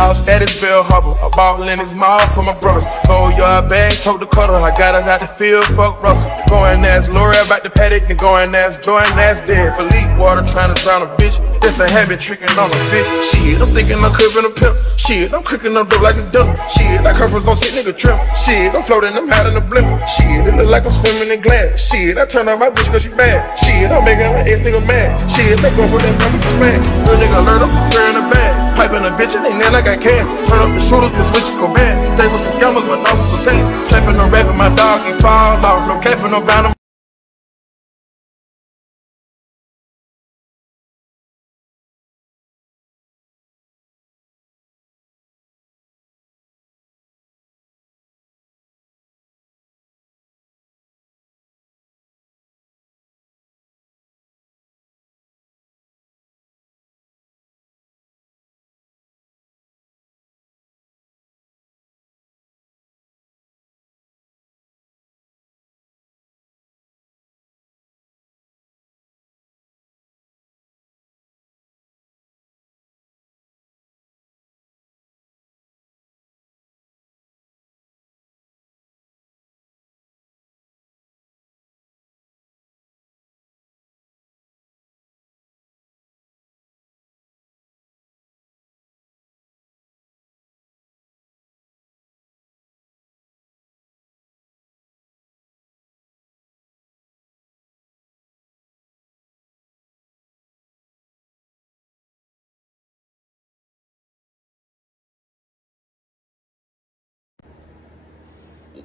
house at his Bill Harbor. I bought Lennox Mall for my brothers. Sold yard bag, told the cutter. I got it out the field, fuck Russell. Going ask L'Oreal about the paddock and going ask Jordan, that's dead. For leak water trying to drown a bitch. That's a habit tricking on a bitch. Shit, I'm thinking I'm crippin' a pimp. Shit, I'm cooking up dope like a dump. Shit, like Herford's gon' sit nigga trim. Shit, I'm floating, I'm out in the blimp. Shit, it look like I'm swimming in glass. Shit, I turn on my bitch cause she bad. Shit, I'm making my ex nigga mad. Shit, they go for that number for man. Real nigga learn up, wearing a bag. Piping a bitch and they nail like I can. Turn up the shooters with switches go bad. Stay with some scammers but no one's for pain. Trapping no rapping my dog and fall off. No capping, no bound.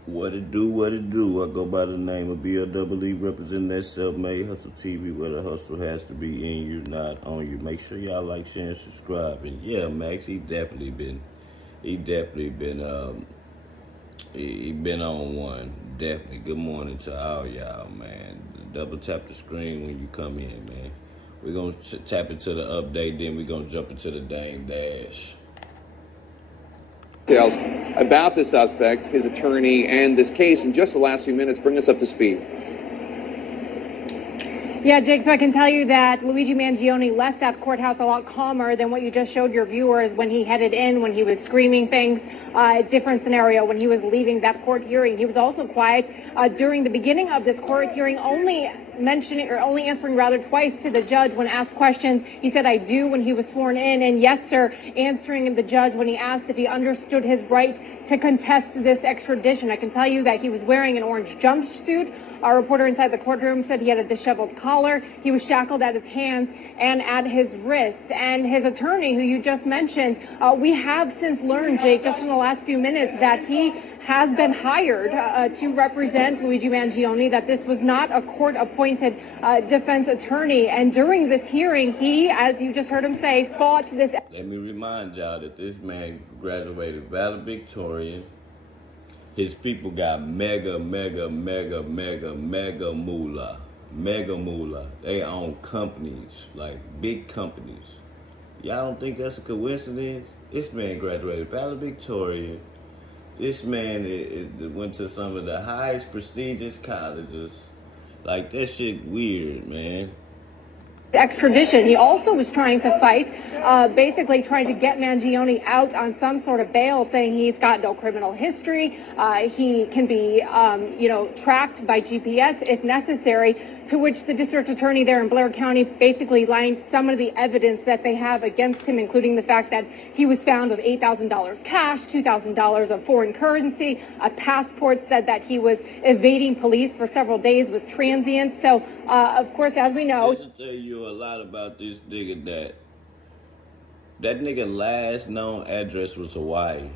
What it do? I go by the name of BLEE, representing that self-made hustle TV, where the hustle has to be in you, not on you. Make sure y'all like, share, and subscribe. And yeah, Max, he definitely been on one. Definitely. Good morning to all y'all, man. Double tap the screen when you come in, man. We're gonna tap into the update, then we're gonna jump into the Dame Dash. Details about the suspect, his attorney, and this case in just the last few minutes. Bring us up to speed. Yeah, Jake, so I can tell you that Luigi Mangione left that courthouse a lot calmer than what you just showed your viewers when he headed in, when he was screaming things. Different scenario when he was leaving that court hearing. He was also quiet during the beginning of this court hearing, only answering rather twice to the judge when asked questions. He said, "I do," when he was sworn in, and "yes, sir," answering the judge when he asked if he understood his right to contest this extradition. I can tell you that he was wearing an orange jumpsuit. Our reporter inside the courtroom said he had a disheveled collar. He was shackled at his hands and at his wrists. And his attorney, who you just mentioned, we have since learned, Jake, just in the last few minutes, that he has been hired to represent Luigi Mangione, that this was not a court-appointed defense attorney. And during this hearing, he, as you just heard him say, fought this. Let me remind y'all that this man graduated valedictorian. His people got mega moolah. They own companies, like big companies. Y'all don't think that's a coincidence? This man graduated valedictorian. This man went to some of the highest prestigious colleges. Like, that shit weird, man. Extradition. He also was trying to fight, basically trying to get Mangione out on some sort of bail, saying he's got no criminal history. He can be, tracked by GPS if necessary, to which the district attorney there in Blair County basically lined some of the evidence that they have against him, including the fact that he was found with $8,000 cash, $2,000 of foreign currency, a passport, said that he was evading police for several days, was transient. So, of course, as we know... Let me tell you a lot about this nigga that nigga last known address was Hawaii.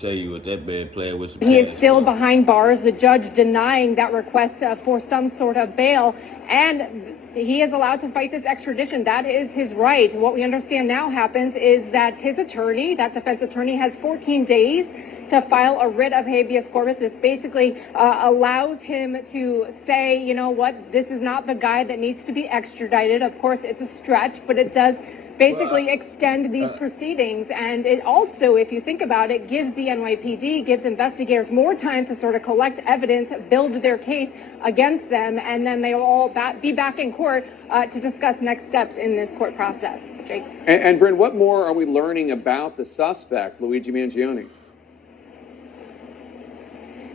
Tell you what, that bad player was. He is still behind bars. The judge denying that request for some sort of bail, and he is allowed to fight this extradition. That is his right. What we understand now happens is that his attorney, that defense attorney, has 14 days to file a writ of habeas corpus. This basically allows him to say, you know what, this is not the guy that needs to be extradited. Of course, it's a stretch, but it does basically extend these proceedings. And it also, if you think about it, gives the NYPD, gives investigators more time to sort of collect evidence, build their case against them, and then they will all be back in court to discuss next steps in this court process. Jake? And Bryn, what more are we learning about the suspect, Luigi Mangione?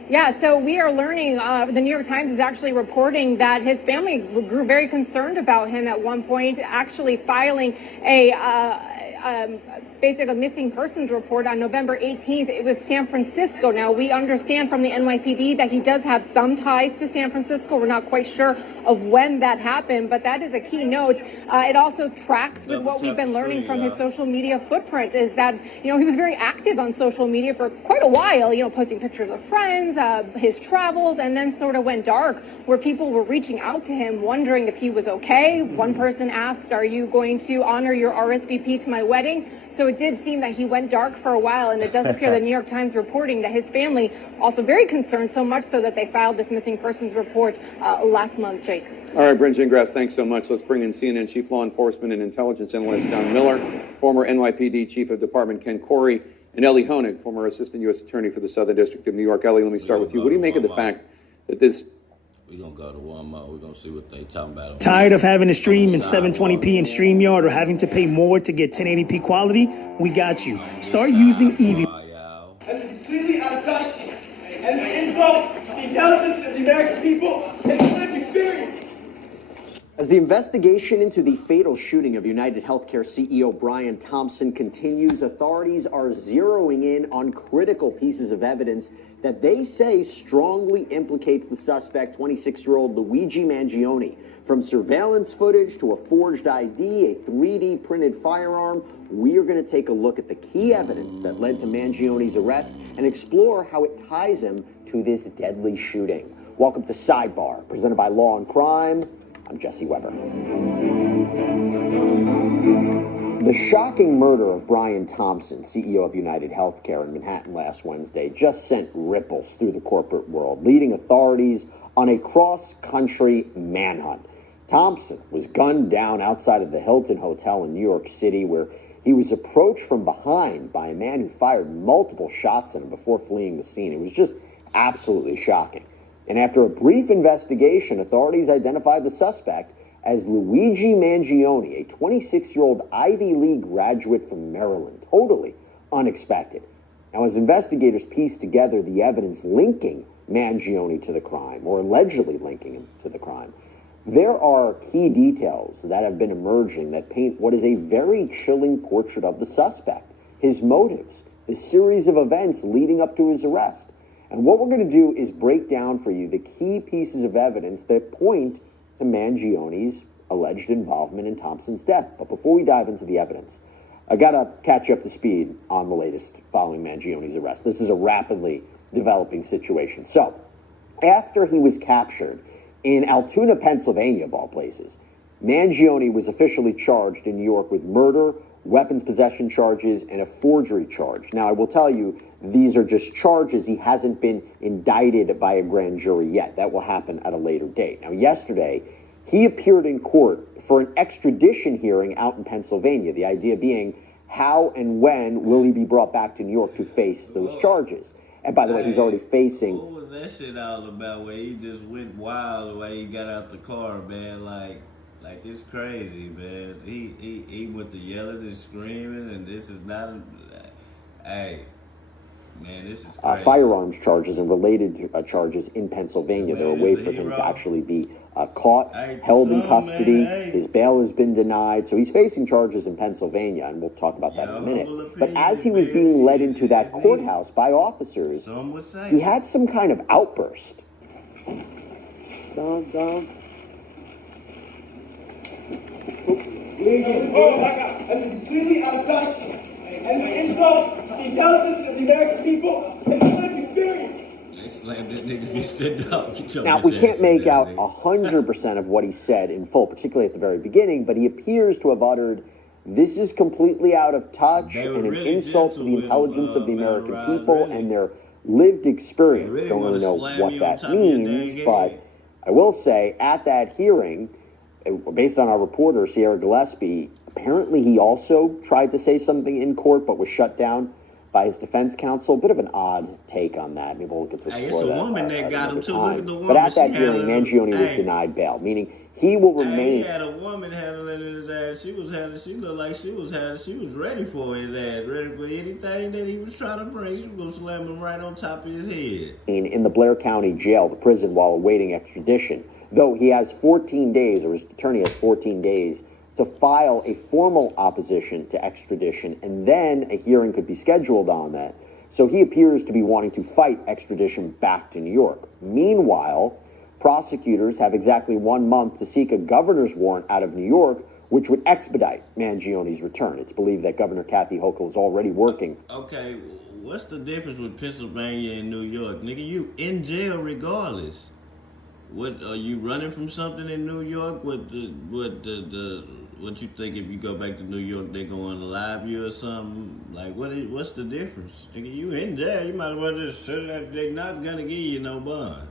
Yeah, so we are learning, the New York Times is actually reporting that his family grew very concerned about him at one point, actually filing basically a missing persons report on November 18th with San Francisco. Now, we understand from the NYPD that he does have some ties to San Francisco. We're not quite sure of when that happened, but that is a key note. It also tracks with what we've been learning from his social media footprint, is that, he was very active on social media for quite a while, posting pictures of friends, his travels, and then sort of went dark, where people were reaching out to him, wondering if he was okay. One person asked, "Are you going to honor your RSVP to my wedding?" So it did seem that he went dark for a while, and it does appear the New York Times reporting that his family also very concerned, so much so that they filed this missing persons report last month, Jake. All right, Bryn Gingras, thanks so much. Let's bring in CNN Chief Law Enforcement and Intelligence Analyst John Miller, former NYPD Chief of Department Ken Corey, and Ellie Honig, former Assistant U.S. Attorney for the Southern District of New York. Ellie, let me start with you. What do you make of the fact that this... We're going to go to Walmart. We're going to see what they talking about. Tired of having to stream in 720p in StreamYard or having to pay more to get 1080p quality? We got you. Start using Eevee. That's completely out of touch and an insult to the intelligence of the American people and the lived experience. As the investigation into the fatal shooting of United Healthcare CEO Brian Thompson continues, authorities are zeroing in on critical pieces of evidence that they say strongly implicates the suspect, 26-year-old Luigi Mangione. From surveillance footage to a forged ID, a 3D printed firearm, we are going to take a look at the key evidence that led to Mangione's arrest and explore how it ties him to this deadly shooting. Welcome to Sidebar, presented by Law and Crime. I'm Jesse Weber. The shocking murder of Brian Thompson, CEO of United Healthcare in Manhattan last Wednesday, just sent ripples through the corporate world, leading authorities on a cross-country manhunt. Thompson was gunned down outside of the Hilton Hotel in New York City, where he was approached from behind by a man who fired multiple shots at him before fleeing the scene. It was just absolutely shocking. And after a brief investigation, authorities identified the suspect as Luigi Mangione, a 26-year-old Ivy League graduate from Maryland. Totally unexpected. Now, as investigators pieced together the evidence linking Mangione to the crime, or allegedly linking him to the crime, there are key details that have been emerging that paint what is a very chilling portrait of the suspect, his motives, the series of events leading up to his arrest. And what we're going to do is break down for you the key pieces of evidence that point to Mangione's alleged involvement in Thompson's death. But before we dive into the evidence, I got to catch you up to speed on the latest following Mangione's arrest. This is a rapidly developing situation. So, after he was captured in Altoona, Pennsylvania, of all places, Mangione was officially charged in New York with murder, weapons possession charges, and a forgery charge. Now, I will tell you, these are just charges. He hasn't been indicted by a grand jury yet. That will happen at a later date. Now, yesterday, he appeared in court for an extradition hearing out in Pennsylvania. The idea being, how and when will he be brought back to New York to face those charges? And by the way, he's already facing... What was that shit all about where he just went wild the way he got out the car, man? Like it's crazy, man. He went to yelling and screaming, and this is not... Hey... Man, this is crazy. Firearms charges and related charges in Pennsylvania. They're a way for him to actually be caught, held in custody. His bail has been denied. So he's facing charges in Pennsylvania, and we'll talk about that in a minute. But as he was being led into that courthouse by officers, he had some kind of outburst. Down. Oh my God, that's completely out of touch and an insult to the intelligence of the American people and the lived experience. They slammed that nigga against that dog. Now, we can't make out 100% of what he said in full, particularly at the very beginning, but he appears to have uttered, "This is completely out of touch and an insult to the intelligence of the American people and their lived experience." Don't really know what that means, but I will say at that hearing, based on our reporter, Sierra Gillespie, Apparently, he also tried to say something in court, but was shut down by his defense counsel. Bit of an odd take on that. Maybe we'll get to explore Hey, it's a that woman that got him, too. time. Look at the woman. But at that She hearing, had a- Mangione was hey. denied bail, meaning he will remain. He had a woman handling his ass. She looked like she was ready for his ass, ready for anything that he was trying to bring. She was gonna slam him right on top of his head. In the Blair County Jail, the prison, while awaiting extradition, though he has 14 days, or his attorney has 14 days, to file a formal opposition to extradition, and then a hearing could be scheduled on that. So he appears to be wanting to fight extradition back to New York. Meanwhile, prosecutors have exactly 1 month to seek a governor's warrant out of New York, which would expedite Mangione's return. It's believed that Governor Kathy Hochul is already working. Okay, what's the difference with Pennsylvania and New York? Nigga, you in jail regardless. What, are you running from something in New York? What you think if you go back to New York, they're going to live you or something? Like, what's the difference? Nigga, you in jail, you might as well just say that they're not going to give you no bond.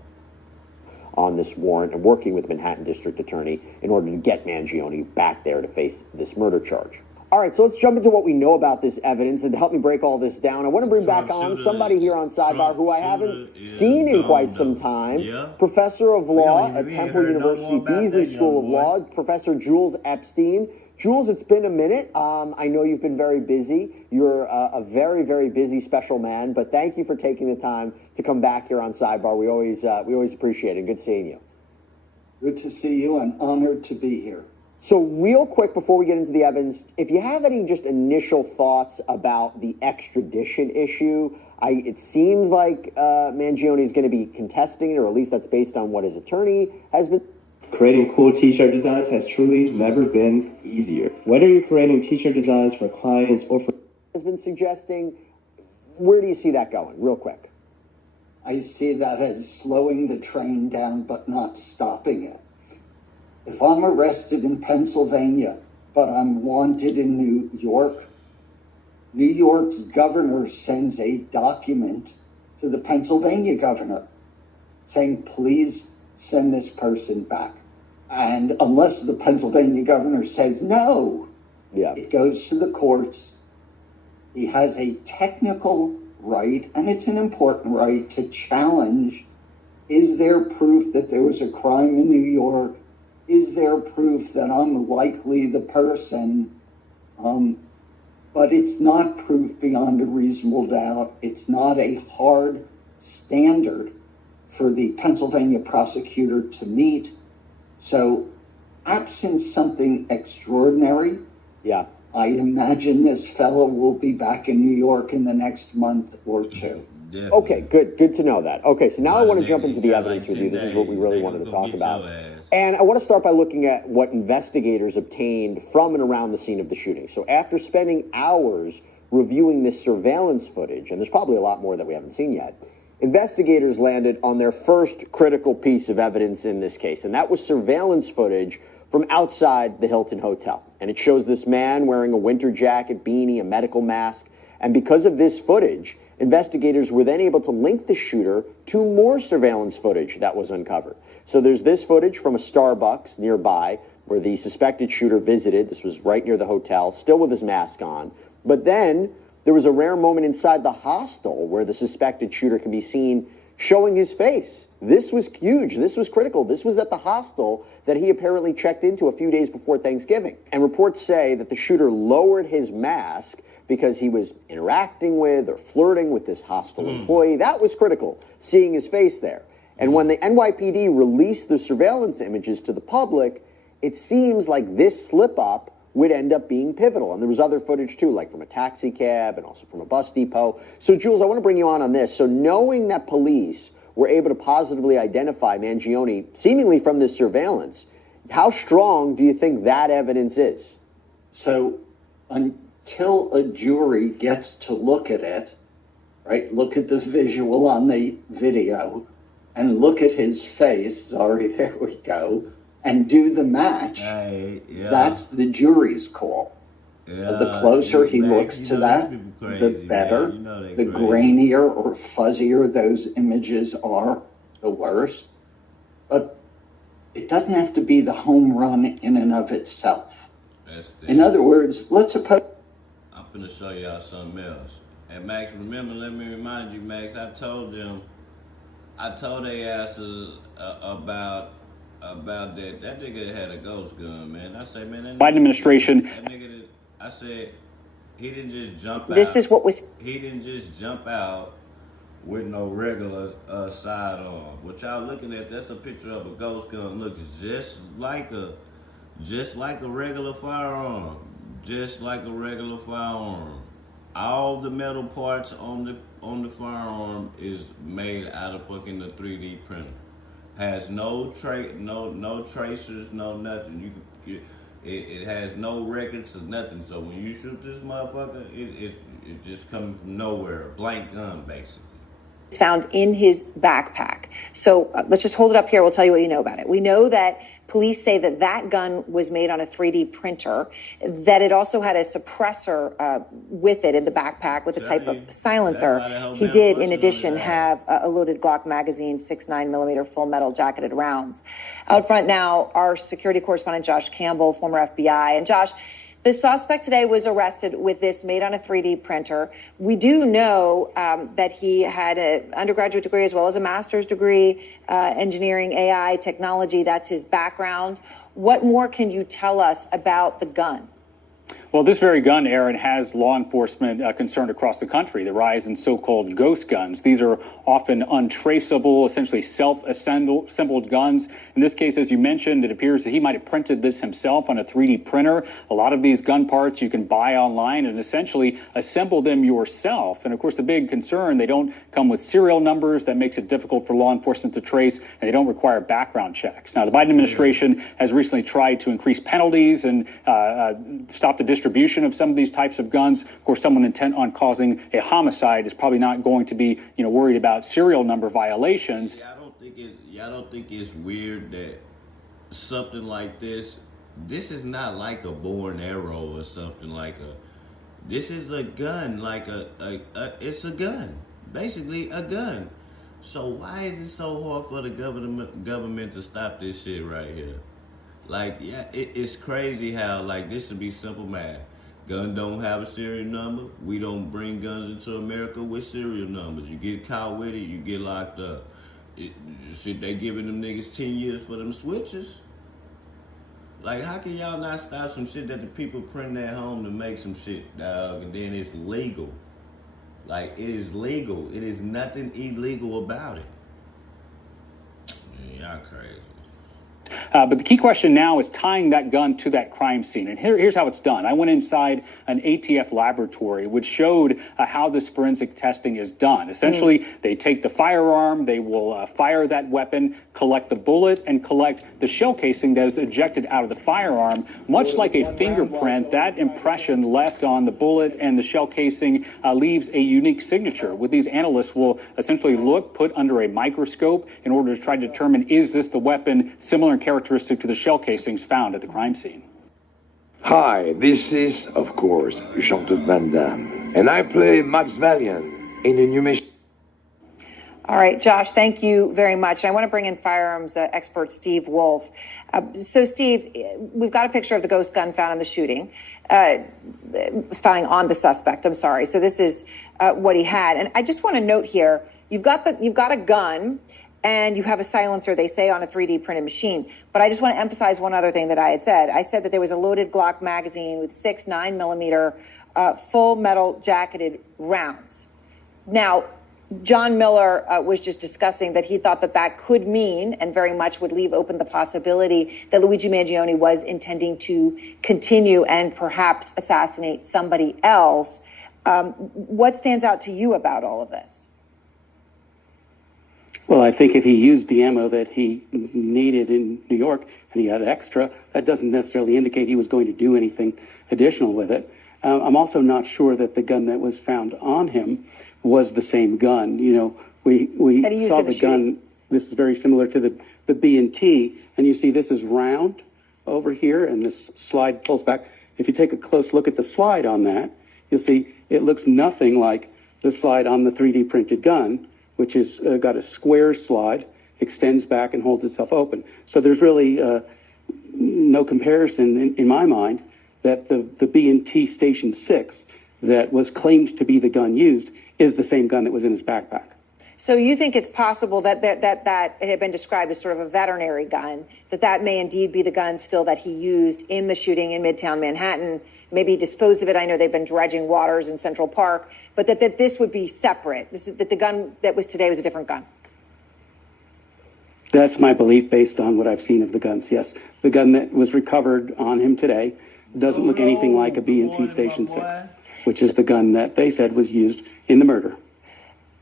On this warrant and working with Manhattan District Attorney in order to get Mangione back there to face this murder charge. All right, so let's jump into what we know about this evidence, and to help me break all this down, I want to bring back on somebody here on Sidebar who I haven't seen in quite some time. Yeah. Professor of Law don't at even Temple hear no University more about Beasley that School of young boy. Law, Professor Jules Epstein. Jules, it's been a minute. I know you've been very busy. You're a very, very busy special man, but thank you for taking the time to come back here on Sidebar. We always appreciate it. Good seeing you. Good to see you and honored to be here. So real quick before we get into the evidence, if you have any just initial thoughts about the extradition issue, it seems like Mangione is going to be contesting it, or at least that's based on what his attorney has been. Creating cool t-shirt designs has truly never been easier. Whether you're creating t-shirt designs for clients or for... has been suggesting, where do you see that going, real quick? I see that as slowing the train down but not stopping it. If I'm arrested in Pennsylvania, but I'm wanted in New York, New York's governor sends a document to the Pennsylvania governor saying, please send this person back. And unless the Pennsylvania governor says no, it goes to the courts. He has a technical right, and it's an important right, to challenge, is there proof that there was a crime in New York? Is there proof that I'm likely the person? But it's not proof beyond a reasonable doubt. It's not a hard standard for the Pennsylvania prosecutor to meet. So, absent something extraordinary, I imagine this fellow will be back in New York in the next month or two. Definitely. Okay, good to know that. Okay, so now I want to jump into the evidence with you. This is what we really wanted to talk about. And I want to start by looking at what investigators obtained from and around the scene of the shooting. So after spending hours reviewing this surveillance footage, and there's probably a lot more that we haven't seen yet, investigators landed on their first critical piece of evidence in this case, and that was surveillance footage from outside the Hilton Hotel. And it shows this man wearing a winter jacket, beanie, a medical mask. And because of this footage, investigators were then able to link the shooter to more surveillance footage that was uncovered. So there's this footage from a Starbucks nearby where the suspected shooter visited. This was right near the hotel, still with his mask on. But then there was a rare moment inside the hostel where the suspected shooter can be seen showing his face. This was huge. This was critical. This was at the hostel that he apparently checked into a few days before Thanksgiving. And reports say that the shooter lowered his mask because he was interacting with or flirting with this hostile employee. That was critical, seeing his face there. And when the NYPD released the surveillance images to the public, it seems like this slip-up would end up being pivotal. And there was other footage too, like from a taxi cab and also from a bus depot. So Jules, I want to bring you on this. So knowing that police were able to positively identify Mangione seemingly from this surveillance, how strong do you think that evidence is? So until a jury gets to look at it, right, look at the visual on the video and look at his face, sorry, there we go, and do the match, that's the jury's call. The closer he looks to that, the better. The grainier or fuzzier those images are, the worse. But it doesn't have to be the home run in and of itself. That's the, In other words, let's suppose. I'm finna show y'all something else. And Max, remember, let me remind you, Max, I told they asses about that. That nigga had a ghost gun, man. I say, man, that Biden administration. That nigga, I said, he didn't just jump out. This is what was. He didn't just jump out with no regular sidearm. What y'all looking at? That's a picture of a ghost gun. Looks just like a regular firearm. Just like a regular firearm. All the metal parts on the firearm is made out of fucking the 3D printer. Has no tracers, no nothing. It has no records or nothing. So when you shoot this motherfucker, it just comes from nowhere. A blank gun, basically. Found in his backpack. So let's just hold it up here. We'll tell you what you know about it. We know that police say that gun was made on a 3D printer, that it also had a suppressor with it in the backpack with a type of silencer. He did, in addition, have a loaded Glock magazine, 6.9mm full metal jacketed rounds. Out front now, our security correspondent, Josh Campbell, former FBI. And Josh, the suspect today was arrested with this made on a 3D printer. We do know that he had an undergraduate degree as well as a master's degree, engineering, AI, technology. That's his background. What more can you tell us about the gun? Well, this very gun, Aaron, has law enforcement concerned across the country. The rise in so-called ghost guns. These are often untraceable, essentially self-assembled guns. In this case, as you mentioned, it appears that he might have printed this himself on a 3D printer. A lot of these gun parts you can buy online and essentially assemble them yourself. And of course, the big concern, they don't come with serial numbers. That makes it difficult for law enforcement to trace, and they don't require background checks. Now, the Biden administration has recently tried to increase penalties and stop the distribution of some of these types of guns. Of course, someone intent on causing a homicide is probably not going to be, worried about serial number violations. Y'all don't think it's weird that something like this is not like a bow and arrow or something like this is a gun, it's a gun, basically a gun. So why is it so hard for the government to stop this shit right here? It's crazy how, this would be simple math. Gun don't have a serial number. We don't bring guns into America with serial numbers. You get caught with it, you get locked up. Shit, they giving them niggas 10 years for them switches? How can y'all not stop some shit that the people print at home to make some shit, dog, and then it's legal? It is legal. It is nothing illegal about it. Y'all crazy. But the key question now is tying that gun to that crime scene. And here's how it's done. I went inside an ATF laboratory, which showed how this forensic testing is done. Essentially, they take the firearm, they will fire that weapon, collect the bullet, and collect the shell casing that is ejected out of the firearm. Much like a fingerprint, that impression left on the bullet and the shell casing leaves a unique signature. What these analysts will essentially put under a microscope in order to try to determine, is this the weapon similar in characteristic to the shell casings found at the crime scene? Hi, this is, of course, Jean-Claude Van Damme, and I play Max Valiant in the new mission. All right, Josh, thank you very much. I want to bring in firearms expert Steve Wolf. So, Steve, we've got a picture of the ghost gun found in the shooting, found on the suspect. I'm sorry. So this is what he had, and I just want to note here: you've got a gun. And you have a silencer, they say, on a 3D printed machine. But I just want to emphasize one other thing that I had said. I said that there was a loaded Glock magazine with 6.9mm full metal jacketed rounds. Now, John Miller was just discussing that he thought that could mean, and very much would leave open the possibility, that Luigi Mangione was intending to continue and perhaps assassinate somebody else. What stands out to you about all of this? Well, I think if he used the ammo that he needed in New York and he had extra, that doesn't necessarily indicate he was going to do anything additional with it. I'm also not sure that the gun that was found on him was the same gun. We saw the gun. This is very similar to the B&T, and you see this is round over here, and this slide pulls back. If you take a close look at the slide on that, you'll see it looks nothing like the slide on the 3D printed gun, which is got a square slide, extends back and holds itself open. So there's really no comparison in my mind that the B&T Station 6 that was claimed to be the gun used is the same gun that was in his backpack. So you think it's possible that it had been described as sort of a veterinary gun, that may indeed be the gun still that he used in the shooting in Midtown Manhattan, maybe disposed of it. I know they've been dredging waters in Central Park, but that this would be separate, that the gun that was today was a different gun. That's my belief based on what I've seen of the guns, yes. The gun that was recovered on him today doesn't look anything like a B&T Station 6, which is the gun that they said was used in the murder.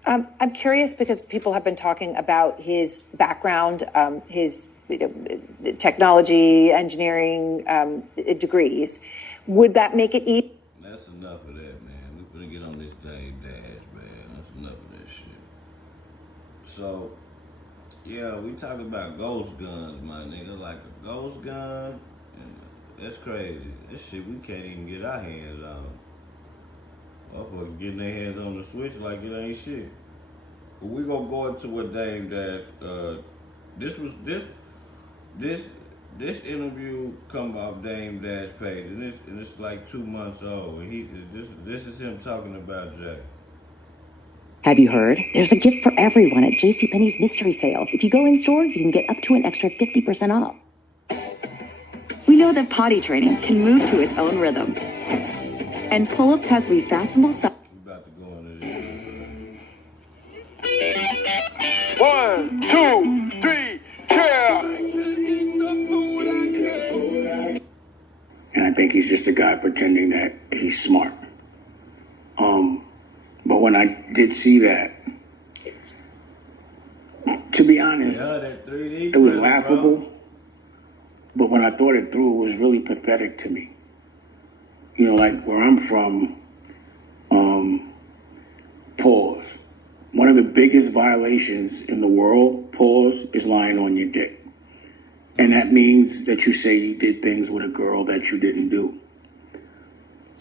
I'm curious because people have been talking about his background, his technology, engineering degrees. Would that make it easy? That's enough of that, man. We're gonna get on this Dame Dash, man. That's enough of that shit. So, yeah, we talk about ghost guns, my nigga. Like a ghost gun, that's crazy. This shit we can't even get our hands on. Motherfuckers getting their hands on the switch like it ain't shit. But we gonna go into what Dame Dash, this interview come off Dame Dash page, and it's like 2 months old. And this is him talking about Jay. Have you heard? There's a gift for everyone at JCPenney's mystery sale. If you go in store, you can get up to an extra 50% off. We know that potty training can move to its own rhythm. And Pull-Ups has refastenable socks. We about to go into this. 1, 2, 3, yeah. And I think he's just a guy pretending that he's smart. But when I did see that, to be honest, it was laughable. But when I thought it through, it was really pathetic to me. You know, like where I'm from, pause. One of the biggest violations in the world, pause, is lying on your dick. And that means that you say you did things with a girl that you didn't do.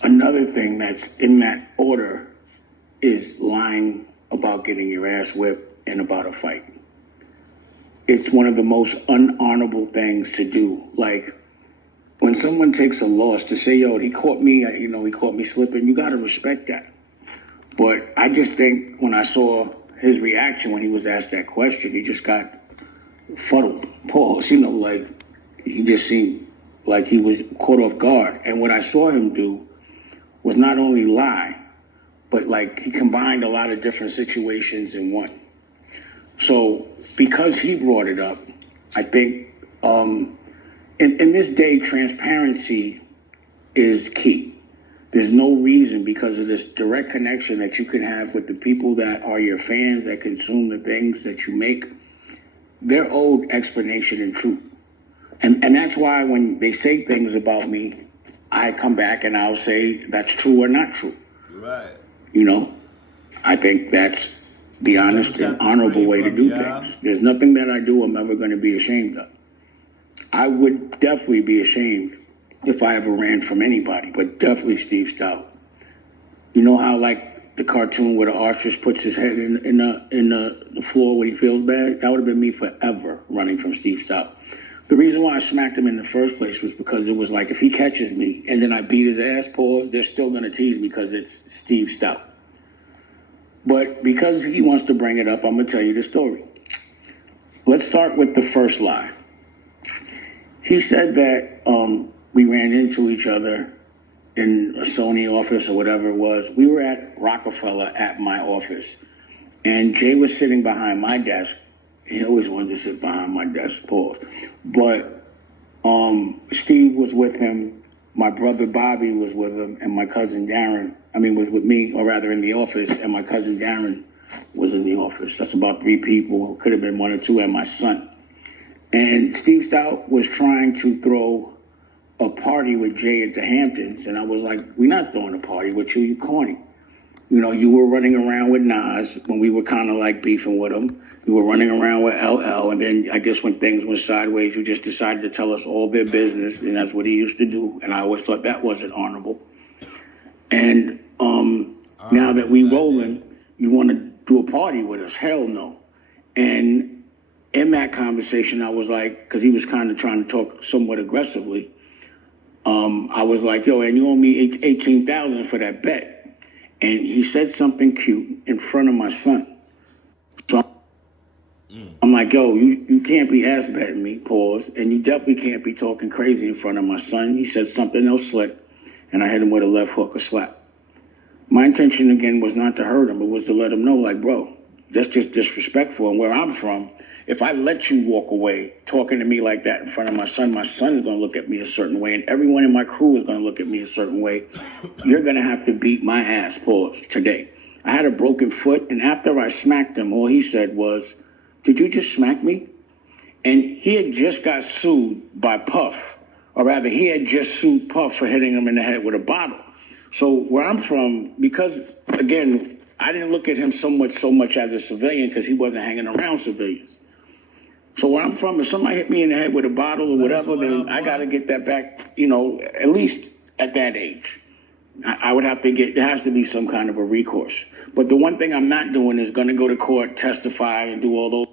Another thing that's in that order is lying about getting your ass whipped and about a fight. It's one of the most unhonorable things to do. Like, when someone takes a loss, to say, yo, he caught me slipping, you gotta respect that. But I just think when I saw his reaction when he was asked that question, he just got fuddled. Pause, like he just seemed like he was caught off guard. And what I saw him do was not only lie, but like he combined a lot of different situations in one. So because he brought it up, I think in this day, transparency is key. There's no reason, because of this direct connection that you can have with the people that are your fans, that consume the things that you make, they're owed explanation and truth. And that's why when they say things about me, I come back and I'll say that's true or not true. Right. I think that's the honest and honorable way to do things. There's nothing that I do I'm ever going to be ashamed of. I would definitely be ashamed if I ever ran from anybody, but definitely Steve Stout. You know how, like, the cartoon where the ostrich puts his head in the floor when he feels bad? That would have been me forever, running from Steve Stout. The reason why I smacked him in the first place was because it was like, if he catches me and then I beat his ass, pause, they're still going to tease me because it's Steve Stout. But because he wants to bring it up, I'm going to tell you the story. Let's start with the first lie. He said that we ran into each other in a Sony office or whatever it was. We were at Rockefeller at my office, and Jay was sitting behind my desk. He always wanted to sit behind my desk, pause. But Steve was with him, my brother Bobby was with him, and my cousin Darren, was with me, or rather in the office, and my cousin Darren was in the office. That's about 3 people, could have been 1 or 2, and my son. And Steve Stout was trying to throw a party with Jay at the Hamptons, and I was like, we're not throwing a party with you, you corny. You were running around with Nas when we were kind of like beefing with him. You were running around with LL, and then I guess when things went sideways, you just decided to tell us all their business, and that's what he used to do, and I always thought that wasn't honorable. And now that we rolling, you want to do a party with us? Hell no. And in that conversation, I was like, because he was kind of trying to talk somewhat aggressively, I was like, yo, and you owe me $18,000 for that bet. And he said something cute in front of my son. So I'm like, yo, you can't be ass betting me, pause, and you definitely can't be talking crazy in front of my son. He said something else slick, and I hit him with a left hook, a slap. My intention, again, was not to hurt him. It was to let him know, like, bro, that's just disrespectful. And where I'm from, if I let you walk away talking to me like that in front of my son's going to look at me a certain way, and everyone in my crew is going to look at me a certain way. You're going to have to beat my ass, pause, today. I had a broken foot, and after I smacked him, all he said was, did you just smack me? And he had just got sued by Puff, or rather, he had just sued Puff for hitting him in the head with a bottle. So where I'm from, because, again, I didn't look at him so much as a civilian because he wasn't hanging around civilians. So where I'm from, if somebody hit me in the head with a bottle or whatever, then I got to get that back, you know, at least at that age. I would have to there has to be some kind of a recourse. But the one thing I'm not doing is going to go to court, testify, and do all those.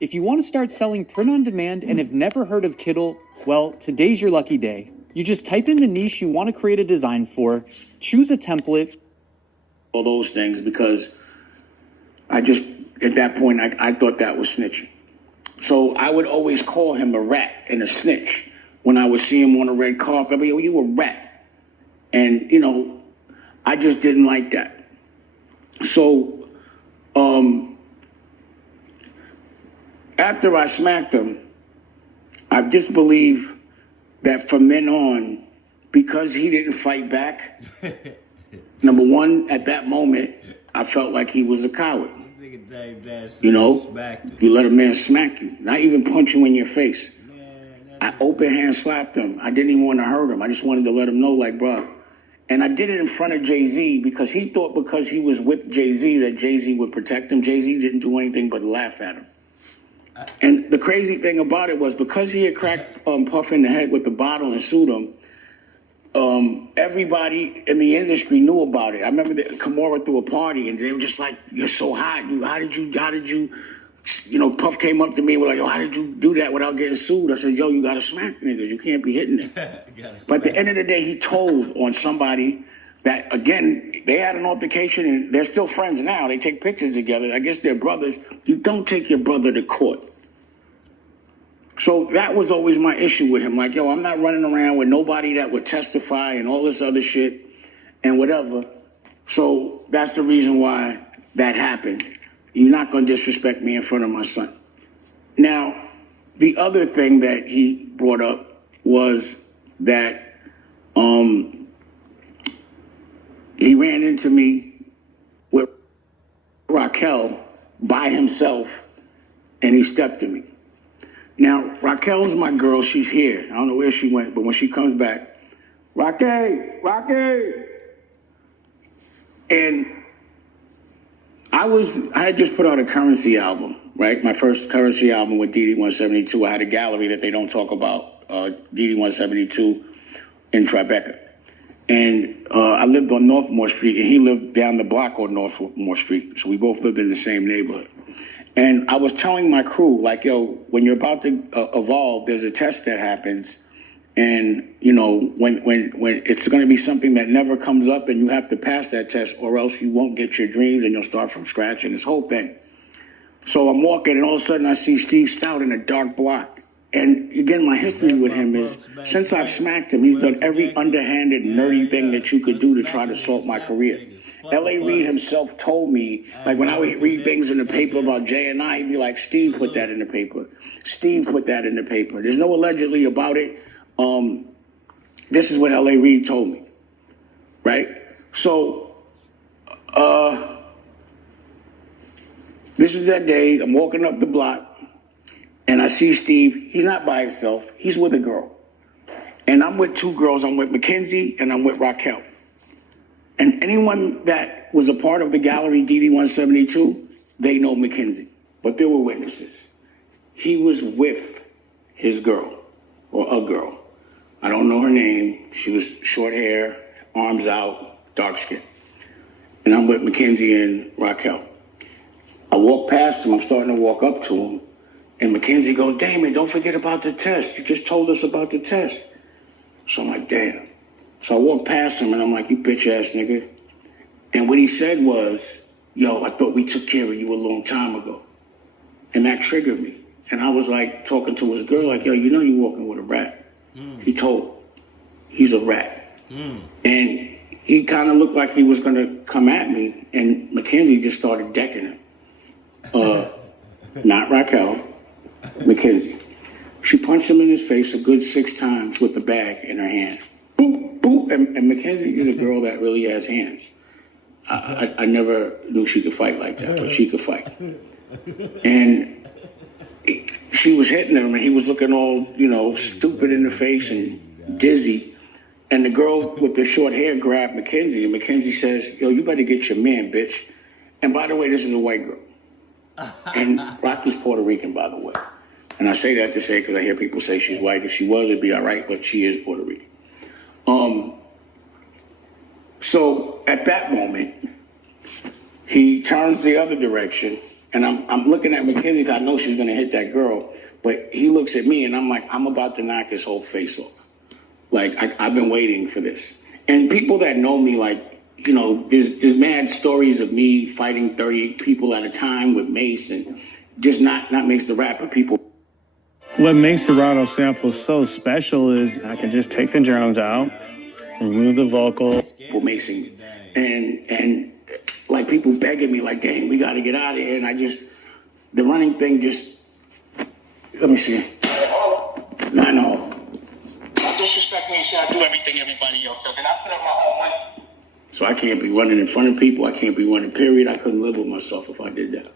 If you want to start selling print on demand and have never heard of Kittl, well, today's your lucky day. You just type in the niche you want to create a design for, choose a template. All those things, because I just, at that point, I thought that was snitching. So I would always call him a rat and a snitch when I would see him on the red carpet. I mean, you a rat. And, you know, I just didn't like that. So, after I smacked him, I just believe that from then on, because he didn't fight back, number one, at that moment, I felt like he was a coward. You know, you let a man smack you, not even punch you in your face. I open hand slapped him. I didn't even want to hurt him. I just wanted to let him know, like, bro. And I did it in front of Jay-Z because he thought because he was with Jay-Z that Jay-Z would protect him. Jay-Z didn't do anything but laugh at him. And the crazy thing about it was because he had cracked Puff in the head with the bottle and sued him, everybody in the industry knew about it. I remember that Kimura threw a party and they were just like, you're so hot. How did you, you know, Puff came up to me and was like, yo, how did you do that without getting sued? I said, yo, you got to smack niggas. You can't be hitting them. But at the end of the day, he told on somebody that, again, they had an altercation and they're still friends now. They take pictures together. I guess they're brothers. You don't take your brother to court. So that was always my issue with him. Like, yo, I'm not running around with nobody that would testify and all this other shit and whatever. So that's the reason why that happened. You're not going to disrespect me in front of my son. Now, the other thing that he brought up was that he ran into me with Raquel by himself and he stepped to me. Now, Raquel's my girl. She's here. I don't know where she went, but when she comes back, Rocky. And I had just put out a Currency album, right? My first Currency album with DD172. I had a gallery that they don't talk about, DD172 in Tribeca. And I lived on Northmore Street, and he lived down the block on Northmore Street. So we both lived in the same neighborhood. And I was telling my crew, like, yo, when you're about to evolve, there's a test that happens. And, you know, when it's going to be something that never comes up and you have to pass that test or else you won't get your dreams and you'll start from scratch and this whole thing. So I'm walking and all of a sudden I see Steve Stout in a dark block. And again, my history with him is since I've smacked him, he's done every underhanded, nerdy thing that you could do to try to assault my career. L.A. Reid himself told me, like when I would read things in the paper about J&I, he'd be like, Steve put that in the paper. Steve put that in the paper. There's no allegedly about it. This is what L.A. Reid told me, right? So, this is that day. I'm walking up the block, and I see Steve. He's not by himself. He's with a girl. And I'm with two girls. I'm with Mackenzie, and I'm with Raquel. And anyone that was a part of the gallery DD172, they know Mackenzie. But there were witnesses. He was with his girl, or a girl. I don't know her name. She was short hair, arms out, dark skin. And I'm with Mackenzie and Raquel. I walk past him. I'm starting to walk up to him. And Mackenzie goes, Damon, don't forget about the test. You just told us about the test. So I'm like, damn. So I walked past him and I'm like, you bitch ass nigga. And what he said was, yo, I thought we took care of you a long time ago. And that triggered me. And I was like talking to his girl, like, yo, you know you're walking with a rat. He told, he's a rat. And he kind of looked like he was going to come at me. And Mackenzie just started decking him. Not Raquel, Mackenzie. She punched him in his face a good 6 times with the bag in her hand. Boop, boop. And Mackenzie is a girl that really has hands. I never knew she could fight like that, but she could fight. And she was hitting him, and he was looking all, stupid in the face and dizzy. And the girl with the short hair grabbed Mackenzie, and Mackenzie says, yo, you better get your man, bitch. And by the way, this is a white girl. And Rocky's Puerto Rican, by the way. And I say that to say, because I hear people say she's white. If she was, it'd be all right, but she is Puerto Rican. So at that moment, he turns the other direction, and I'm looking at Mackenzie because I know she's going to hit that girl, but he looks at me, and I'm like, I'm about to knock his whole face off. Like, I've been waiting for this. And people that know me, like, there's mad stories of me fighting 30 people at a time with mace, and just not mace the rap, but people. What makes Serato sample so special is I can just take the drums out, remove the vocal. Macing, and like people begging me, like, dang, we got to get out of here. And the running thing let me see. No. Don't disrespect me and say I do everything everybody else does, and I put up my own money. So I can't be running in front of people. I can't be running, period. I couldn't live with myself if I did that.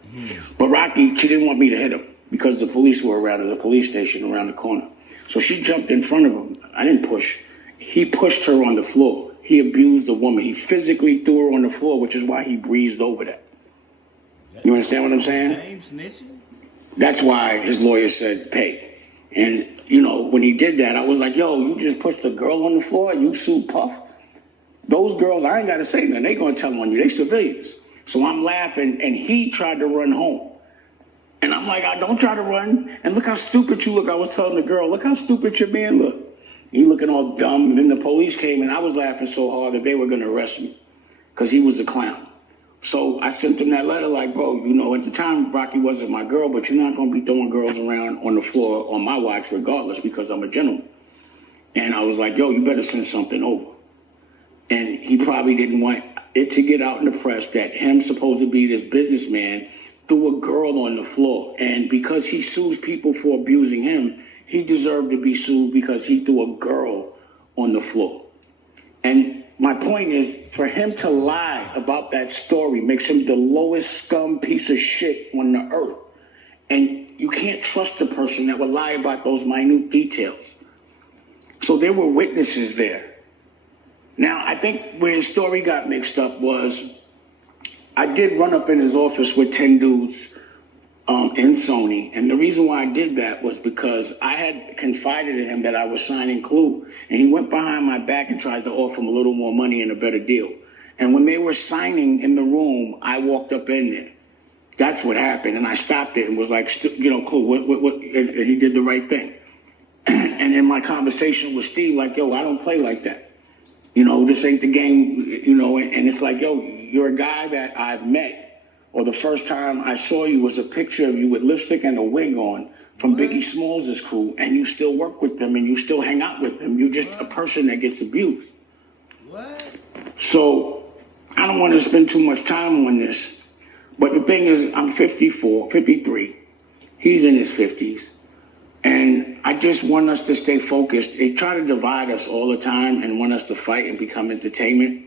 But Rocky, she didn't want me to hit him because the police were around the police station around the corner. So she jumped in front of him. I didn't push. He pushed her on the floor. He abused the woman. He physically threw her on the floor, which is why he breezed over that. You understand what I'm saying? That's why his lawyer said pay. And, when he did that, I was like, yo, you just pushed a girl on the floor and you sued Puff? Those girls, I ain't got to say nothing. They going to tell on you. They civilians. So I'm laughing, and he tried to run home. And I'm like, don't try to run. And look how stupid you look. I was telling the girl, look how stupid your man look. He looking all dumb, and then the police came, and I was laughing so hard that they were going to arrest me because he was a clown. So I sent him that letter like, bro, at the time, Rocky wasn't my girl, but you're not going to be throwing girls around on the floor on my watch regardless because I'm a gentleman. And I was like, yo, you better send something over. And he probably didn't want it to get out in the press that him supposed to be this businessman threw a girl on the floor. And because he sues people for abusing him, he deserved to be sued because he threw a girl on the floor. And my point is, for him to lie about that story makes him the lowest scum piece of shit on the earth. And you can't trust a person that would lie about those minute details. So there were witnesses there. Now, I think where his story got mixed up was I did run up in his office with 10 dudes in Sony. And the reason why I did that was because I had confided in him that I was signing Clue. And he went behind my back and tried to offer him a little more money and a better deal. And when they were signing in the room, I walked up in there. That's what happened. And I stopped it and was like, Clue, what? And he did the right thing. And in my conversation with Steve, like, yo, I don't play like that. This ain't the game, and it's like, yo, you're a guy that I've met. Or the first time I saw you was a picture of you with lipstick and a wig on from Biggie Smalls' crew, and you still work with them and you still hang out with them. You're just a person that gets abused. So I don't want to spend too much time on this, but the thing is, I'm 53. He's in his 50s. And I just want us to stay focused. They try to divide us all the time and want us to fight and become entertainment.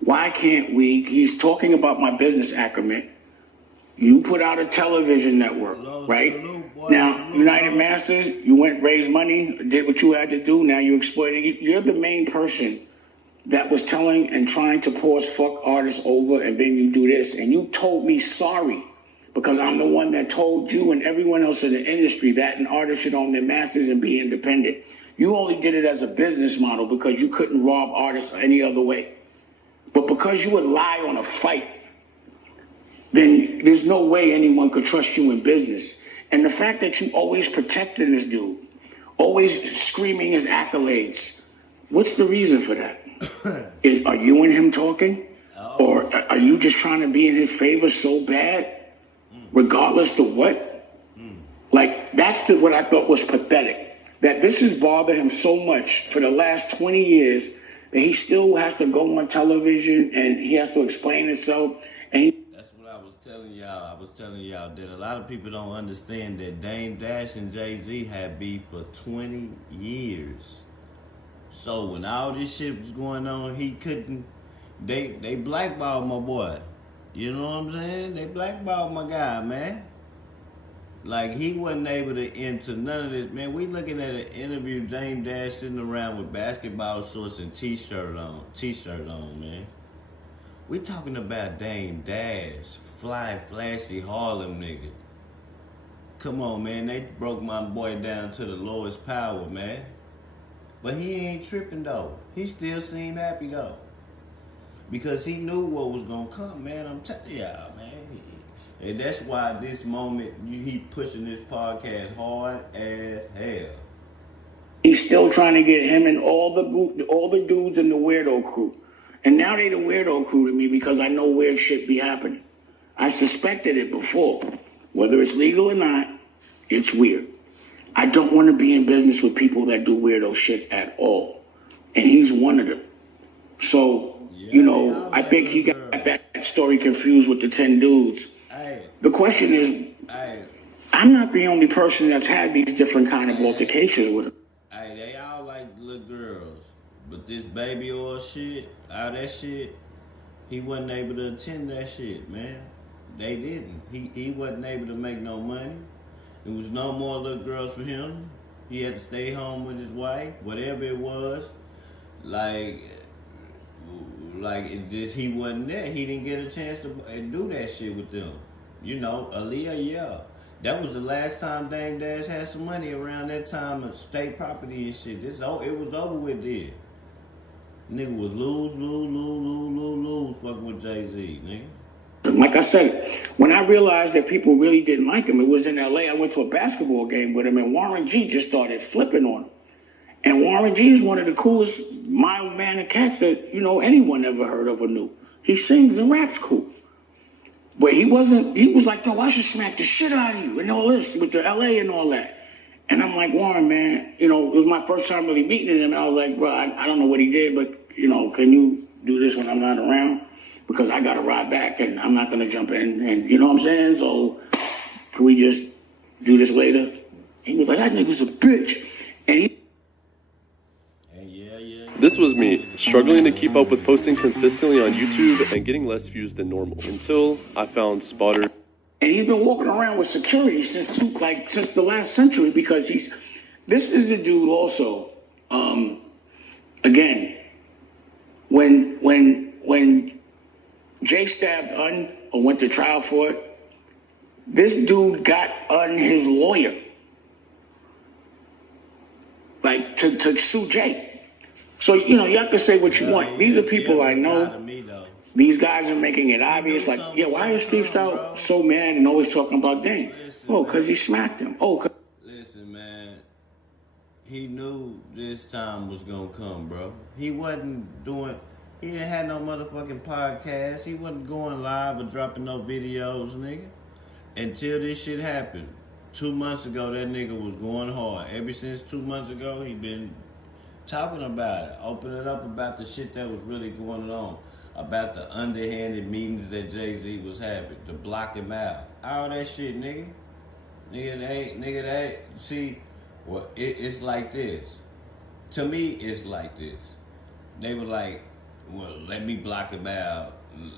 Why can't we? He's talking about my business acumen. You put out a television network, right? Now, United Masters, you went, raised money, did what you had to do. Now you're exploiting. You're the main person that was telling and trying to pause fuck artists over, and then you do this. And you told me sorry because I'm the one that told you and everyone else in the industry that an artist should own their masters and be independent. You only did it as a business model because you couldn't rob artists any other way. But because you would lie on a fight, then there's no way anyone could trust you in business. And the fact that you always protected this dude, always screaming his accolades, What's the reason for that? Are you and him talking? Or are you just trying to be in his favor so bad, regardless of what? Like, that's what I thought was pathetic. That this has bothered him so much for the last 20 years that he still has to go on television and he has to explain himself. And that's what I was telling y'all. I was telling y'all that a lot of people don't understand that Dame Dash and Jay-Z had beef for 20 years. So when all this shit was going on, he couldn't. They blackballed my boy. You know what I'm saying? They blackballed my guy, man. Like, he wasn't able to enter none of this. Man, we looking at an interview, Dame Dash sitting around with basketball shorts and t-shirt on, man. We talking about Dame Dash, fly, flashy Harlem nigga. Come on, man. They broke my boy down to the lowest power, man. But he ain't tripping, though. He still seemed happy, though. Because he knew what was going to come, man. I'm telling y'all, man. And that's why this moment, he pushing this podcast hard as hell. He's still trying to get him and all the dudes in the weirdo crew. And now they the weirdo crew to me because I know weird shit be happening. I suspected it before. Whether it's legal or not, it's weird. I don't want to be in business with people that do weirdo shit at all. And he's one of them. So, you know, I think he got that story confused with the 10 dudes. The question is, I'm not the only person that's had these different kind of altercations with him. Hey, they all like little girls. But this baby oil shit, all that shit, he wasn't able to attend that shit, man. They didn't. He wasn't able to make no money. There was no more little girls for him. He had to stay home with his wife, whatever it was. Like it just, he wasn't there. He didn't get a chance to do that shit with them. You know, Aaliyah, yeah. That was the last time Dame Dash had some money around that time of state property and shit. It was over with there. Nigga was lose, fucking with Jay-Z, nigga. Like I said, when I realized that people really didn't like him, it was in L.A. I went to a basketball game with him, and Warren G just started flipping on him. And Warren G is one of the coolest mild-mannered cats that, you know, anyone ever heard of or knew. He sings and raps cool. But he was like, yo, I should smack the shit out of you and all this with the L.A. and all that. And I'm like, Warren, man, you know, it was my first time really meeting him. And I was like, bro, I don't know what he did, but, you know, can you do this when I'm not around? Because I got to ride back and I'm not going to jump in. And you know what I'm saying? So can we just do this later? He was like, that nigga's a bitch. And he... This was me, struggling to keep up with posting consistently on YouTube and getting less views than normal, until I found Spotter. And he's been walking around with security since the last century because this is the dude also, again, when Jay stabbed Un or went to trial for it, this dude got Un his lawyer, like to sue Jay. So, you know, y'all can say what you want. These are people I know. These guys are making it obvious. Like, yeah, why is Steve Stout so mad and always talking about Dame? Oh, because he smacked him. Listen, man. He knew this time was going to come, bro. He didn't have no motherfucking podcast. He wasn't going live or dropping no videos, nigga. Until this shit happened. 2 months ago, that nigga was going hard. Ever since 2 months ago, he been talking about it, opening up about the shit that was really going on, about the underhanded meetings that Jay-Z was having, to block him out, all that shit, nigga. See, well, it's like this. To me, it's like this. They were like, well, let me block him out.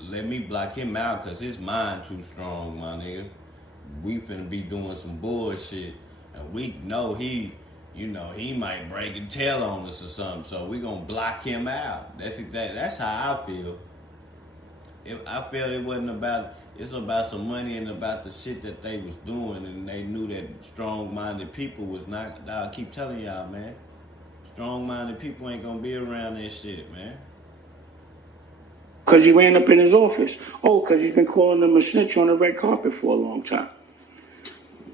Let me block him out because his mind too strong, my nigga. We finna be doing some bullshit, and we know he might break and tell on us or something, so we gonna block him out. That's how I feel. I felt it's about some money and about the shit that they was doing, and they knew that strong-minded people was not. I keep telling y'all, man, strong-minded people ain't gonna be around that shit, man. Because he ran up in his office. Oh, because he's been calling them a snitch on the red carpet for a long time.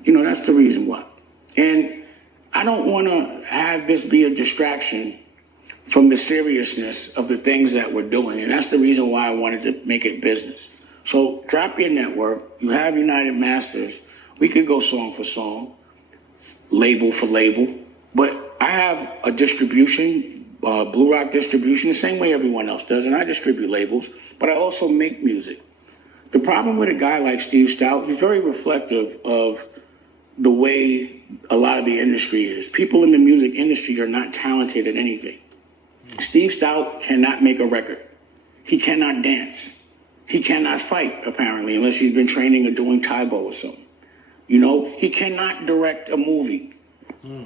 You know, that's the reason why. And I don't want to have this be a distraction from the seriousness of the things that we're doing. And that's the reason why I wanted to make it business. So drop your network. You have United Masters. We could go song for song, label for label. But I have a distribution, Blue Rock distribution, the same way everyone else does. And I distribute labels, but I also make music. The problem with a guy like Steve Stoute, he's very reflective of the way a lot of the industry is. People in the music industry are not talented at anything. Steve Stoute cannot make a record. He cannot dance. He cannot fight, apparently, unless he's been training or doing Taibo or something. You know, he cannot direct a movie.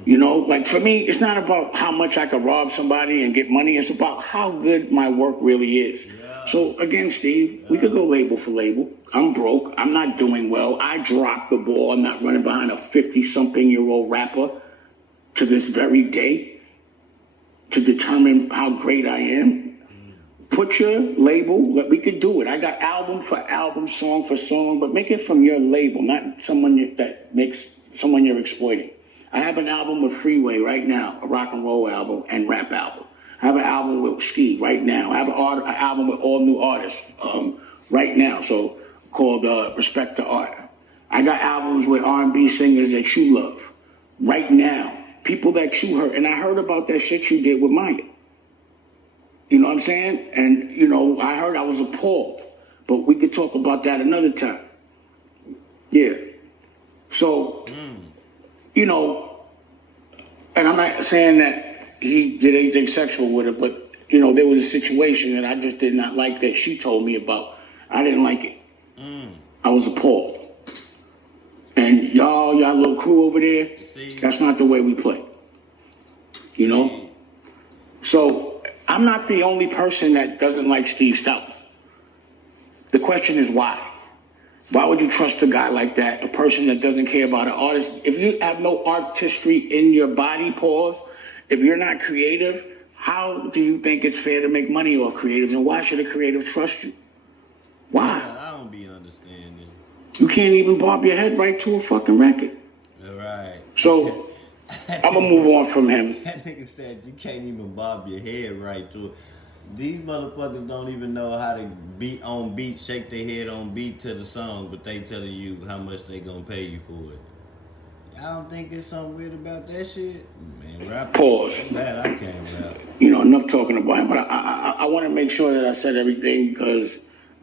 You know, like for me, it's not about how much I could rob somebody and get money. It's about how good my work really is. So again, Steve, we could go label for label. I'm broke. I'm not doing well. I dropped the ball. I'm not running behind a 50-something-year-old rapper to this very day to determine how great I am. Put your label. We could do it. I got album for album, song for song, but make it from your label, not someone that makes someone you're exploiting. I have an album with Freeway right now, a rock and roll album and rap album. I have an album with Ski right now. I have an album with all new artists right now, so called Respect to Art. I got albums with R&B singers that you love right now. People that you heard, and I heard about that shit you did with Maya. You know what I'm saying? And, you know, I heard I was appalled, but we could talk about that another time. Yeah. So, you know, and I'm not saying that he did anything sexual with her, but, you know, there was a situation that I just did not like that she told me about. I didn't like it. I was appalled. And y'all little crew over there, that's not the way we play. You know? So, I'm not the only person that doesn't like Steve Stoute. The question is why? Why would you trust a guy like that, a person that doesn't care about an artist? If you have no artistry in your body, pause, if you're not creative, how do you think it's fair to make money off creatives? And why should a creative trust you? Why? I don't be understanding. You can't even bob your head right to a fucking record. All right. So, I'm going to move on from him. That nigga said you can't even bob your head right to it. These motherfuckers don't even know how to beat on beat, shake their head on beat to the song, but they telling you how much they gonna pay you for it. I don't think there's something weird about that shit. Man, rap. Pause. Bad, I can't rap. You know, enough talking about him, but I want to make sure that I said everything because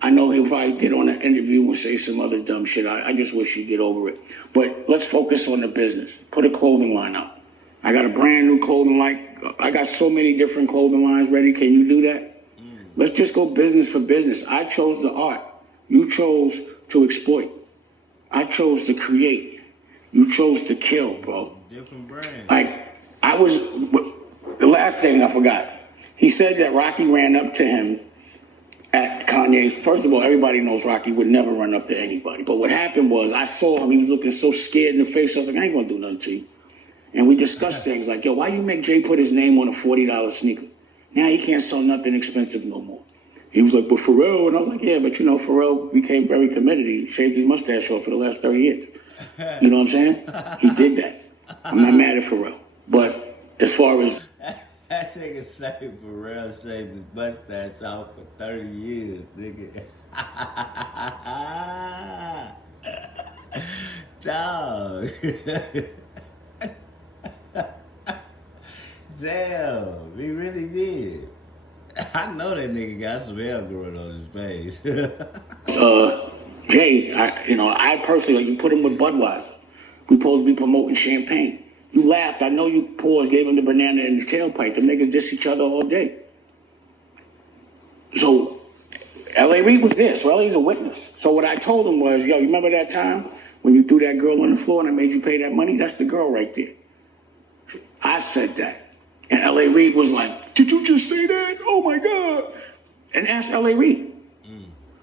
I know he'll probably get on an interview and say some other dumb shit. I just wish he'd get over it. But let's focus on the business. Put a clothing line out. I got a brand new clothing line. I got so many different clothing lines ready. Can you do that? Let's just go business for business. I chose the art. You chose to exploit. I chose to create. You chose to kill, bro. Different brand. Like, the last thing I forgot. He said that Rocky ran up to him at Kanye's. First of all, everybody knows Rocky would never run up to anybody. But what happened was, I saw him. He was looking so scared in the face. I was like, I ain't gonna do nothing to you. And we discussed things like, yo, why you make Jay put his name on a $40 sneaker? Now he can't sell nothing expensive no more. He was like, but Pharrell, and I was like, yeah, but you know, Pharrell became very committed. He shaved his mustache off for the last 30 years. You know what I'm saying? He did that. I'm not mad at Pharrell. But as far as... That nigga say Pharrell shaved his mustache off for 30 years, nigga. Dog. Damn, he really did. I know that nigga got some hair growing on his face. Jay, I personally, you put him with Budweiser. We supposed to be promoting champagne. You laughed. I know you paused, gave him the banana in the tailpipe. The niggas diss each other all day. So, L.A. Reid was there. So L.A.'s a witness. So what I told him was, yo, you remember that time when you threw that girl on the floor and I made you pay that money? That's the girl right there. I said that. And L.A. Reid was like, did you just say that? Oh, my God. And asked L.A. Reid.